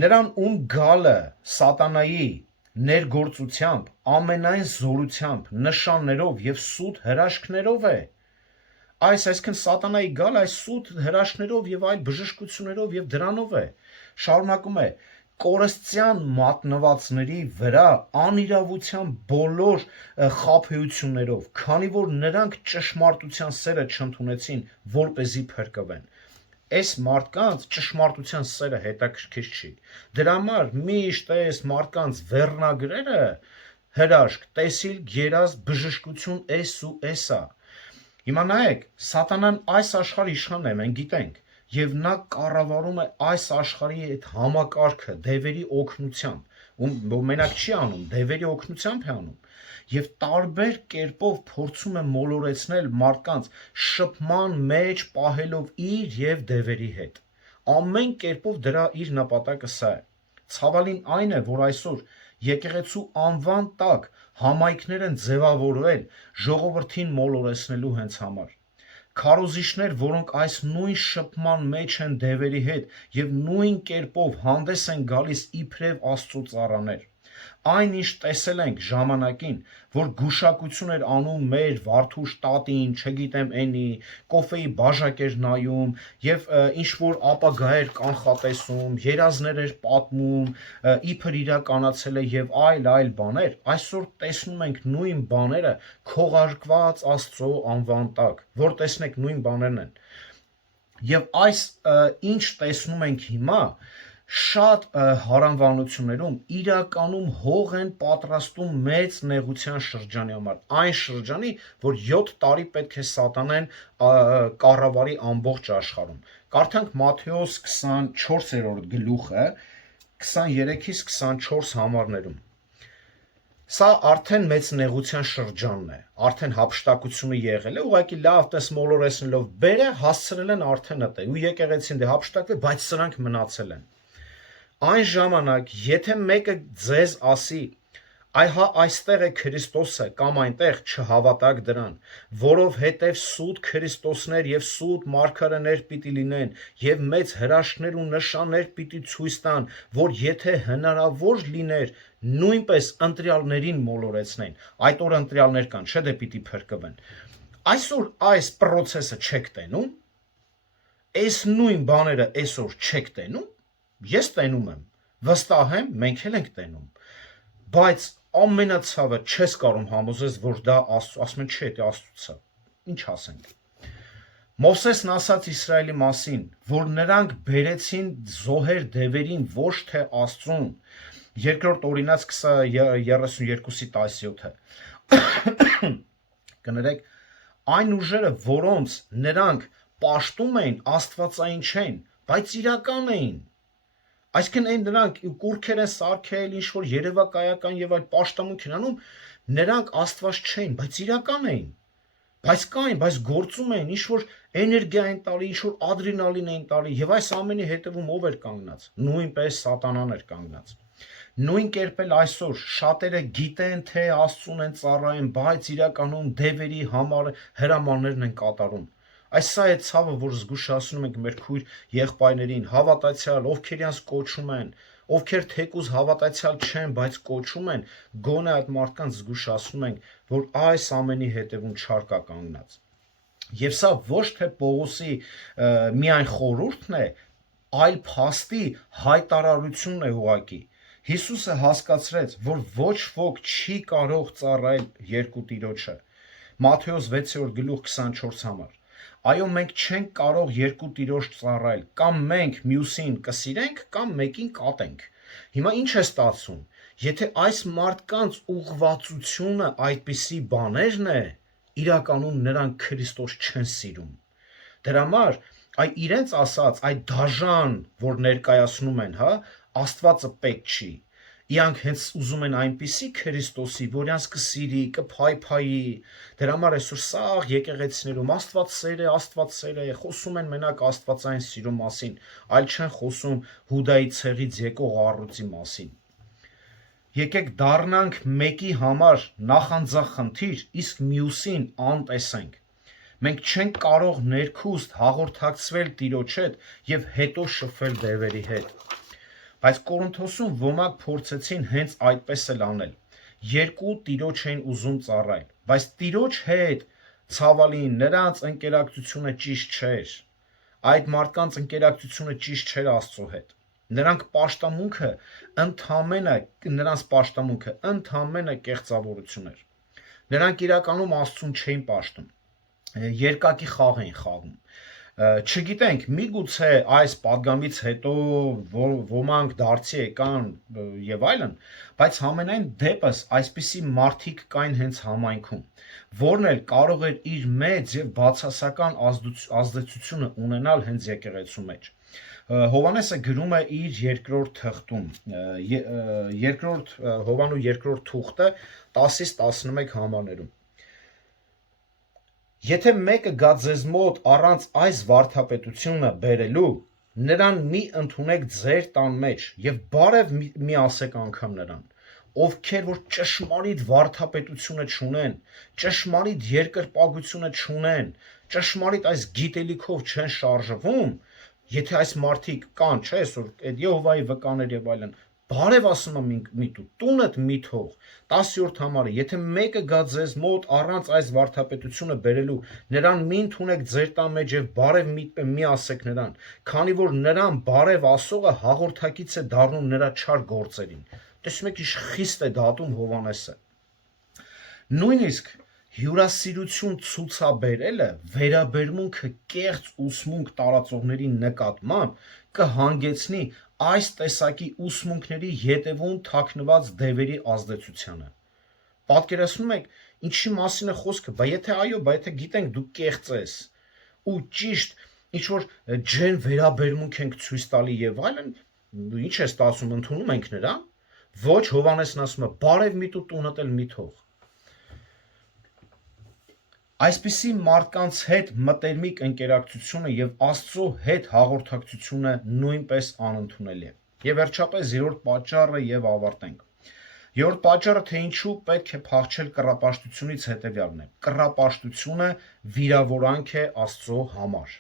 Նրան ում գալը սատանայի ներգործությամբ, ամենայն զորությամբ, նշաններով եւ սուտ հրաշքներով է։ Այսինքն սատանայի գալը այս սուտ հրաշքներով եւ այլ բժշկություններով եւ դրանով է։ Շարունակում է. կորստյան մատնվածների վրա անիրավության բոլոր խաբեություններով, քանի որ նրանք ճշմարտության սերը չընդունեցին, որպեսզի փրկվեն։ Այս մարդկանց ճշմարտության սերը հետաքրքիր չի։ Դրա համար միշտ այս մարդկանց վերնագրերը հրաշք, տեսիլ, երազ, բժշկություն, էս ու էսա։ Հիմա նայեք, սատանան այս աշխարհի իշխանն է, մենք գիտենք, եւ նա կառավարում է այս աշխարհի այդ համակարգը դևերի օգնությամբ, ում մենակ չի անում, դևերի օգնությամբ է անում։ Եվ տարբեր կերպով փորձում է մոլորեցնել մարդկանց շփման մեջ պահելով իր եւ դևերի հետ։ Ամեն կերպով դրա իր նպատակը սա է։ Ցավալին այն է, որ այսօր եկեղեցու անվան տակ համայնքներ են ձևավորվել ժողովրդին մոլորեցնելու հենց համար։ Քարոզիչներ, որոնք այս նույն շփման մեջ են դևերի հետ եւ նույն կերպով հանդես են գալիս իբրև Աստծո ծառաներ։ Այն ինչ տեսել ենք ժամանակին, որ գուշակություն էր անում մեր Վարդուշ տատին, չգիտեմ էնի, կոֆեի բաժակ էր նայում եւ ինչ որ ապագա էր կանխատեսում, երազներ էր պատմում, իբր իրականացել է եւ այլ բաներ, այսօր տեսնում ենք նույն բաները քողարկված Աստծո անվան տակ, որ տեսնեք նույն բաներն են։ Եվ այս ինչ տեսնում ենք հիմա շատ հարանվանություններում իրականում հող են պատրաստում մեծ նեղության շրջանի համար, այն շրջանի, որ 7 տարի պետք է սատանեն կառավարի ամբողջ աշխարհում։ Կարդանք Մատթեոս 24-րդ գլուխը 23-ից 24 համարներում։ Սա արդեն մեծ նեղության շրջանն է, արդեն հափշտակությունը եղել է, ուղղակի լավ տես մոլորեսնելով բերը հասցրել են արդեն ըտե, ու եկեղեցին դե հափշտակվել, բայց սրանք մնացել են։ Այն ժամանակ, եթե մեկը ձեզ ասի, այ հա այստեղ է Քրիստոսը կամ այնտեղ, չհավատաք դրան, որովհետև սուտ Քրիստոսներ եւ սուտ մարգարեներ պիտի լինեն եւ մեծ հրաշքներ ու նշաններ պիտի ցույց տան, որ եթե հնարավոր լիներ, նույնպես ընտրյալներին մոլորեցնեն։ Այդ օր ընտրյալներ կան, չէ՞ դե պիտի փրկվեն։ Այսօր այս process-ը չեք տենում։ Այս նույն բաները այսօր չեք տենում։ Ես տենում եմ, վստահ եմ, մենք էլ ենք տենում։ Բայց ամենացավը չես կարող համոզես, որ դա ասում են չէ, դա Աստծո։ Ինչ ասենք։ Մովսեսն ասաց Իսրայելի մասին, որ նրանք բերեցին զոհեր դևերին ոչ թե Աստծուն։ Երկրորդ օրինաց 32-17-ը։ Կներեք, այն ուժերը, որոնց նրանք պաշտում էին, աստվածային չեն, բայց իրական էին։ Այսինքն այն նրանք կուրքեր են սարքել, ինչ որ երևակայական եւ այլ պաշտամունք են անում, նրանք աստված չէին, բայց իրական էին։ Բայց կային, բայց գործում էին, ինչ որ էներգիա են տալի, ինչ որ ադրենալին են տալի, եւ այս ամենի հետևում ով էր կանգնած։ Նույնպես սատանան էր կանգնած։ Նույն կերպ էլ այսօր շատերը գիտեն, թե Աստծուն են ծառայեն, բայց իրականում դևերի համար հրամաններն են կատարում։ Այս սա է ցավը, որ զգուշացնում ենք մեր քույր եղբայրներին, հավատացյալ, ովքեր իրանց կոչում են, ովքեր թեկուզ հավատացյալ չեն, բայց կոչում են, գոնե այդ մարդկանց զգուշացնում ենք, որ այս ամենի հետևում չար կա կանգնած։ Եվ սա ոչ թե Պողոսի միայն խորհուրդն է, այլ փաստի հայտարարությունն է ուղղակի։ Հիսուսը հասկացրեց, որ ոչ ոք չի կարող ծառայել երկու տիրոջը։ Մատթեոս 6-րդ գլուխ 24 համար։ Այո, մենք չենք կարող երկու տիրոջ ծառայել, կամ մենք մյուսին կսիրենք, կամ մեկին կատենք։ Հիմա ինչ է ստացվում։ Եթե այս մարդկանց ուղղվածությունը այդպիսի բաներն է, իրականում նրանք Քրիստոս չեն սիրում։ Դրա համար այ իրենց ասած այդ դաժան, որ ներկայացնում են, հա, Աստվածը պետք չի։ Իրանք հենց ուզում են այնպիսի Քրիստոսի, որ իրանք կսիրի, կփայփայի։ Դրա համար այսօր սաղ եկեղեցիներում Աստված սեր է, խոսում են մենակ աստվածային սիրո մասին, այլ չեն խոսում Հուդայի ցեղից եկող առյուծի մասին։ Եկեք դառնանք մեկի համար նախանձախնդիր, իսկ մյուսին անտեսենք։ Մենք չենք կարող ներքուստ հաղորդակցվել Տիրոջ հետ եւ հետո շփվել դևերի հետ։ Բայց Կորինթոսում ոմանք փորձեցին հենց այդպես էլ անել։ Երկու տիրոջ էին ուզում ծառայել, բայց տիրոջ հետ ցավալին նրանց ընկերակցությունը ճիշտ չէր։ Այդ մարդկանց ընկերակցությունը ճիշտ չէր Աստծո հետ։ Նրանց պաշտամունքը ընդամենը կեղծավորություն էր։ Նրանք իրականում Աստծուն չէին պաշտում։ Երկակի խաղ էին խաղում։ Չգիտենք, միգուցե այս պատգամից հետո ոմանք դարձի եկան եւ այլն, բայց համենայն դեպս այսպիսի մարդիկ կային հենց համայնքում, որն էլ կարող էր իր մեծ եւ բացասական ազդեցությունը ունենալ հենց եկեղեցու մեջ։ Հովանեսը գրում է իր երկրորդ թղթում, Հովանու երկրորդ թուղթը 10-ից 11 համարներում։ Եթե մեկը գա ձեզ մոտ առանց այս վարդապետությունը բերելու, նրան մի ընդունեք ձեր տան մեջ եւ բարև մի ասեք անգամ նրան, ովքեր որ ճշմարիտ վարդապետությունը չունեն, ճշմարիտ երկրպագությունը չունեն, ճշմարիտ այս գիտելիքով չեն շարժվում, եթե այս մարդիկ կան, չէ, այսօր այդ Եհովայի վկաներ եւ այլն, բարև ասում եմ միտու, տունդ մի թող, 10-րդ համարը, եթե մեկը գա ձեզ մոտ առանց այս վարդապետությունը բերելու, նրան մի ընդունեք ձեր տան մեջ եւ բարև մի ասեք նրան, քանի որ նրան բարև ասողը հաղորդակից է դառնում նրա չար գործերին։ Տեսնում եք, ինչ խիստ է դատում Հովանեսը։ Նույնիսկ հյուրասիրություն ցուցաբերելը վերաբերմունքը կեղծ ուսմունք տարածողների նկատմամբ կհանգեցնի այս տեսակի ուսմունքների յետևում թաքնված դևերի ազդեցությանը։ Պատկերացնում եք, ինչի մասին է խոսքը, բայց եթե այո, բայց եթե գիտենք դու կեղծ ես ու ճիշտ ինչ որ ջեն վերաբերմունք ենք ցույց տալի եւ այլն, ինչ է ստացվում, ընդունում ենք նրան։ Ոչ, Հովհաննեսն ասում է, բարև միտու տունդ էլ մի թող։ Այսպիսի մարդկանց հետ մտերմիկ ընկերակցությունը եւ Աստծո հետ հաղորդակցությունը նույնպես անընդունելի է։ Եվ վերջապես երրորդ պատճառը եւ ավարտենք։ Երրորդ պատճառը, թե ինչու պետք է փախչել կռապաշտությունից, հետեւյալն է. կռապաշտությունը վիրավորանք է Աստծո համար։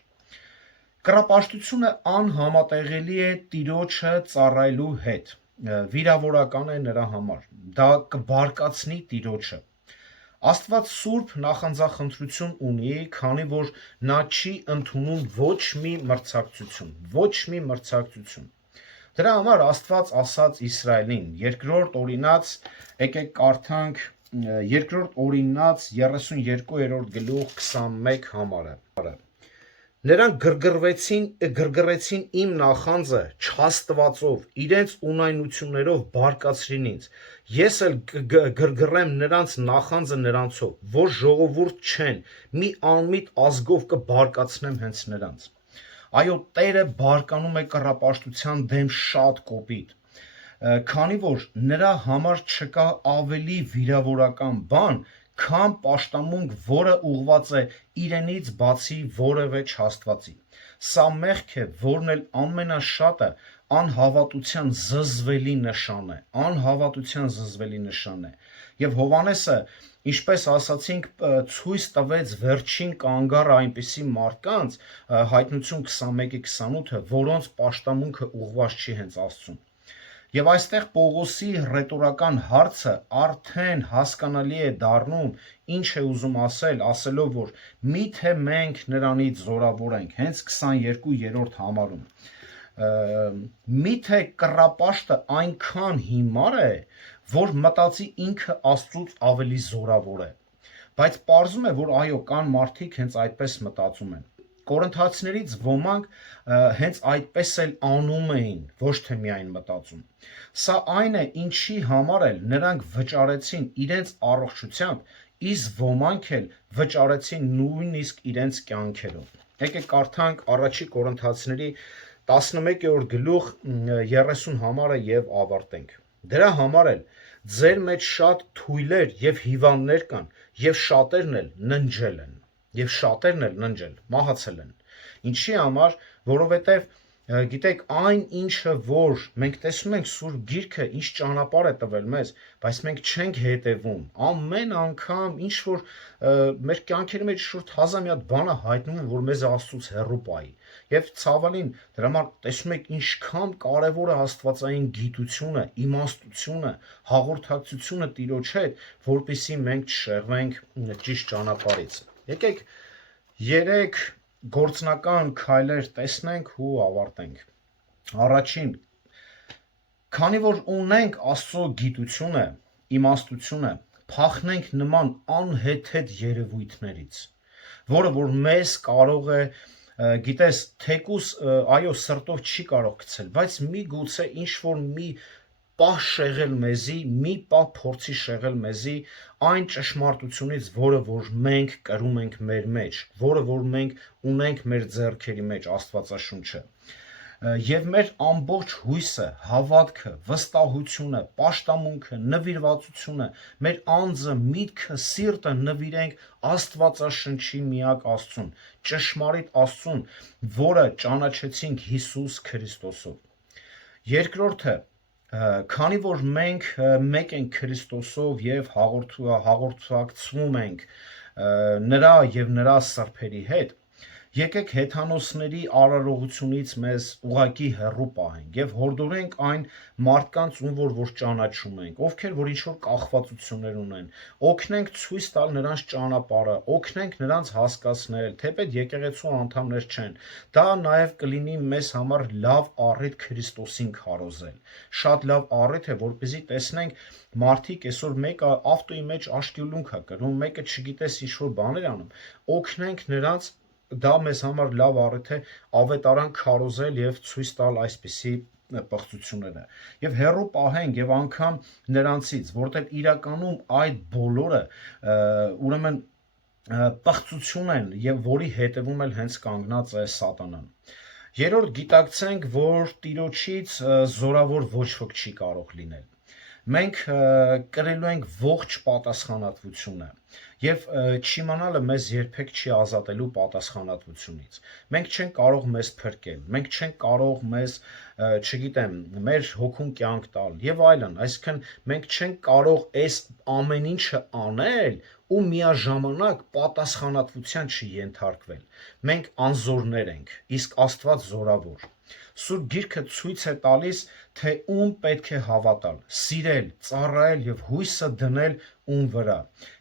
Կռապաշտությունը անհամատեղելի է Տիրոջը ծառայելու հետ, վիրավորական է նրա համար, դա կբարկացնի Տիրոջը։ Աստված սուրբ նախանձախնդրություն ունի, քանի որ նա չի ընդունում ոչ մի մրցակցություն։ Դրա համար Աստված ասաց Իսրայելին, երկրորդ Օրինաց, եկեք կարդանք երկրորդ Օրինաց 32-րդ գլուխ 21 համարը։ Նրանք գրգռեցին իմ նախանձը չաստվածով, իրենց ունայնություններով բարկացրին ինձ։ Ես էլ գրգռեմ նրանց նախանձը նրանցով, որ ժողովուրդ չեն, մի անմիտ ազգով կբարկացնեմ հենց նրանց։ Այո, Տերը բարկանում է կռապաշտության դեմ շատ կոպիտ, քանի որ նրա համար չկա ավելի վիրավորական բան, քան պաշտամունք, որը ուղղված է իրենից բացի որևէ չաստվածի։ Սա մեղք է, որն էլ ամենաշատը անհավատության զզվելի նշան է։ Եւ Հովհաննեսը, ինչպես ասացինք, ցույց տվեց վերջին կանգառը այնպիսի մարդկանց, Հայտնություն 21:28, որոնց պաշտամունքը ուղղված չի հենց Աստծուն։ Եվ այստեղ Պողոսի ռետորական հարցը արդեն հասկանալի է դառնում, ինչ է ուզում ասել, ասելով, որ միթե մենք նրանից զորավոր ենք, հենց 22-րդ համարում։ Միթե կռապաշտը այնքան հիմար է, որ մտածի ինքը Աստծուց ավելի զորավոր է։ Բայց պարզում է, որ այո, կան մարդիկ հենց այդպես մտածում են։ Կորինթացիներից ոմանք հենց այդպես էլ անում էին, ոչ թե միայն մտածում։ Սա այն է, ինչի համար էլ նրանք վճարեցին իրենց առողջությամբ, իսկ ոմանք էլ վճարեցին նույնիսկ իրենց կյանքերով։ Եկեք կարդանք առաջի Կորինթացիների 11-րդ գլուխ 30 համարը եւ ավարտենք։ Դրա համար էլ ձեր մեջ շատ թույլեր եւ հիվանդներ կան, եւ շատերն էլ ննջել, մահացել են։ Ինչի համար, որովհետեւ գիտեք, այն ինչը որ մենք տեսնում ենք Սուրբ Գիրքը, ինչ ճանապարհ է տվել մեզ, բայց մենք չենք հետևում։ Ամեն անգամ ինչ որ մեր կյանքերի մեջ շուրջ 1000 մի հատ բան է հայտնվում, որ մեզ Աստծուց հեռու պահի։ Եվ ցավալին, դրա համար տեսնում եք ինչքան կարևոր է աստվածային գիտությունը, իմաստությունը, հաղորդակցությունը Տիրոջ հետ, որպեսզի մենք չշեղվենք ճիշտ ճանապարհից։ Եկեք 3 գործնական քայլեր տեսնենք ու ավարտենք։ Առաջին, քանի որ ունենք Աստծո գիտությունը, իմաստությունը, փախնենք նման անհեթեթ երևույթներից, որը որ մեզ կարող է, գիտես, թեկուս այո սրտով չի կարող գցել, բայց միգուցե ինչ որ մի պահ շեղել մեզի, մի պահ փորձի շեղել մեզի այն ճշմարտությունից, որը որ մենք կրում ենք մեր մեջ, որը որ մենք ունենք մեր ձեռքերի մեջ, Աստվածաշունչը։ Եվ մեր ամբողջ հույսը, հավատքը, վստահությունը, պաշտամունքը, նվիրվածությունը, մեր անձը, միտքը, սիրտը նվիրենք Աստվածաշնչի միակ Աստծուն, ճշմարիտ Աստծուն, որը ճանաչեցինք Հիսուս Քրիստոսով։ Երկրորդը, քանի որ մենք մեկ ենք Քրիստոսով եւ հաղորդակցվում ենք նրա եւ նրա սրբերի հետ, եկեք հեթանոսների արարողությունից մեզ ուղակի հեռու պահենք եւ հորդորենք այն մարդկանց, ում որ ճանաչում ենք, ովքեր որ ինչ-որ կախվածություններ ունեն, օգնենք ցույց տալ նրանց ճանապարհը, օգնենք նրանց հասկացնել, թեպետ եկեղեցու անդամներ չեն, դա նաեւ կլինի մեզ համար լավ առիթ Քրիստոսին քարոզել, շատ լավ առիթ է, որպեսզի տեսնենք մարդիկ այսօր մեկը ավտոյի մեջ աշկյուլունք է կրում, մեկը չգիտես ինչ-որ բաներ անում, օգնենք նրանց, դա մեզ համար լավ առիթ է ավետարան քարոզել եւ ցույց տալ այսպիսի պղծությունները եւ հերո պահենք եւ անգամ նրանցից, որտեղ իրականում այդ բոլորը ուրեմն պղծություն են եւ որի հետևում էլ հենց կանգնած է սատանան։ Երրորդ գիտակցենք, որ Տիրոջից զորավոր ոչ ոք չի կարող լինել։ Մենք կրելու ենք ողջ պատասխանատվությունը եւ չիմանալը մեզ երբեք չի ազատելու պատասխանատվությունից։ Մենք չենք կարող մեզ փրկել, մենք չենք կարող մեզ, չգիտեմ, մեր հոգուն կյանք տալ եւ այլն, այսինքն մենք չենք կարող այս ամեն ինչը անել ու միաժամանակ պատասխանատվության չենթարկվել։ Մենք անզորներ ենք, իսկ Աստված զորավոր։ Սուրբ Գիրքը ցույց է տալիս, թե ում պետք է հավատալ, սիրել, ծառայել եւ հույսը դնել ում վրա,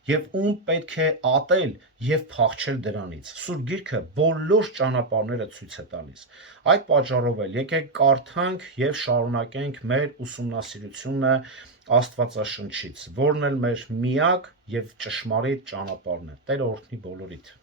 եւ ում պետք է ատել եւ փախչել դրանից։ Սուրբ Գիրքը բոլոր ճանապարհները ցույց է տալիս։ Այդ պատճառով էլ եկեք կարդանք եւ շարունակենք մեր ուսումնասիրությունը Աստվածաշնչից, որն էլ մեր միակ եւ ճշմարիտ ճանապարհն է։ Տերը օրհնի բոլորիդ։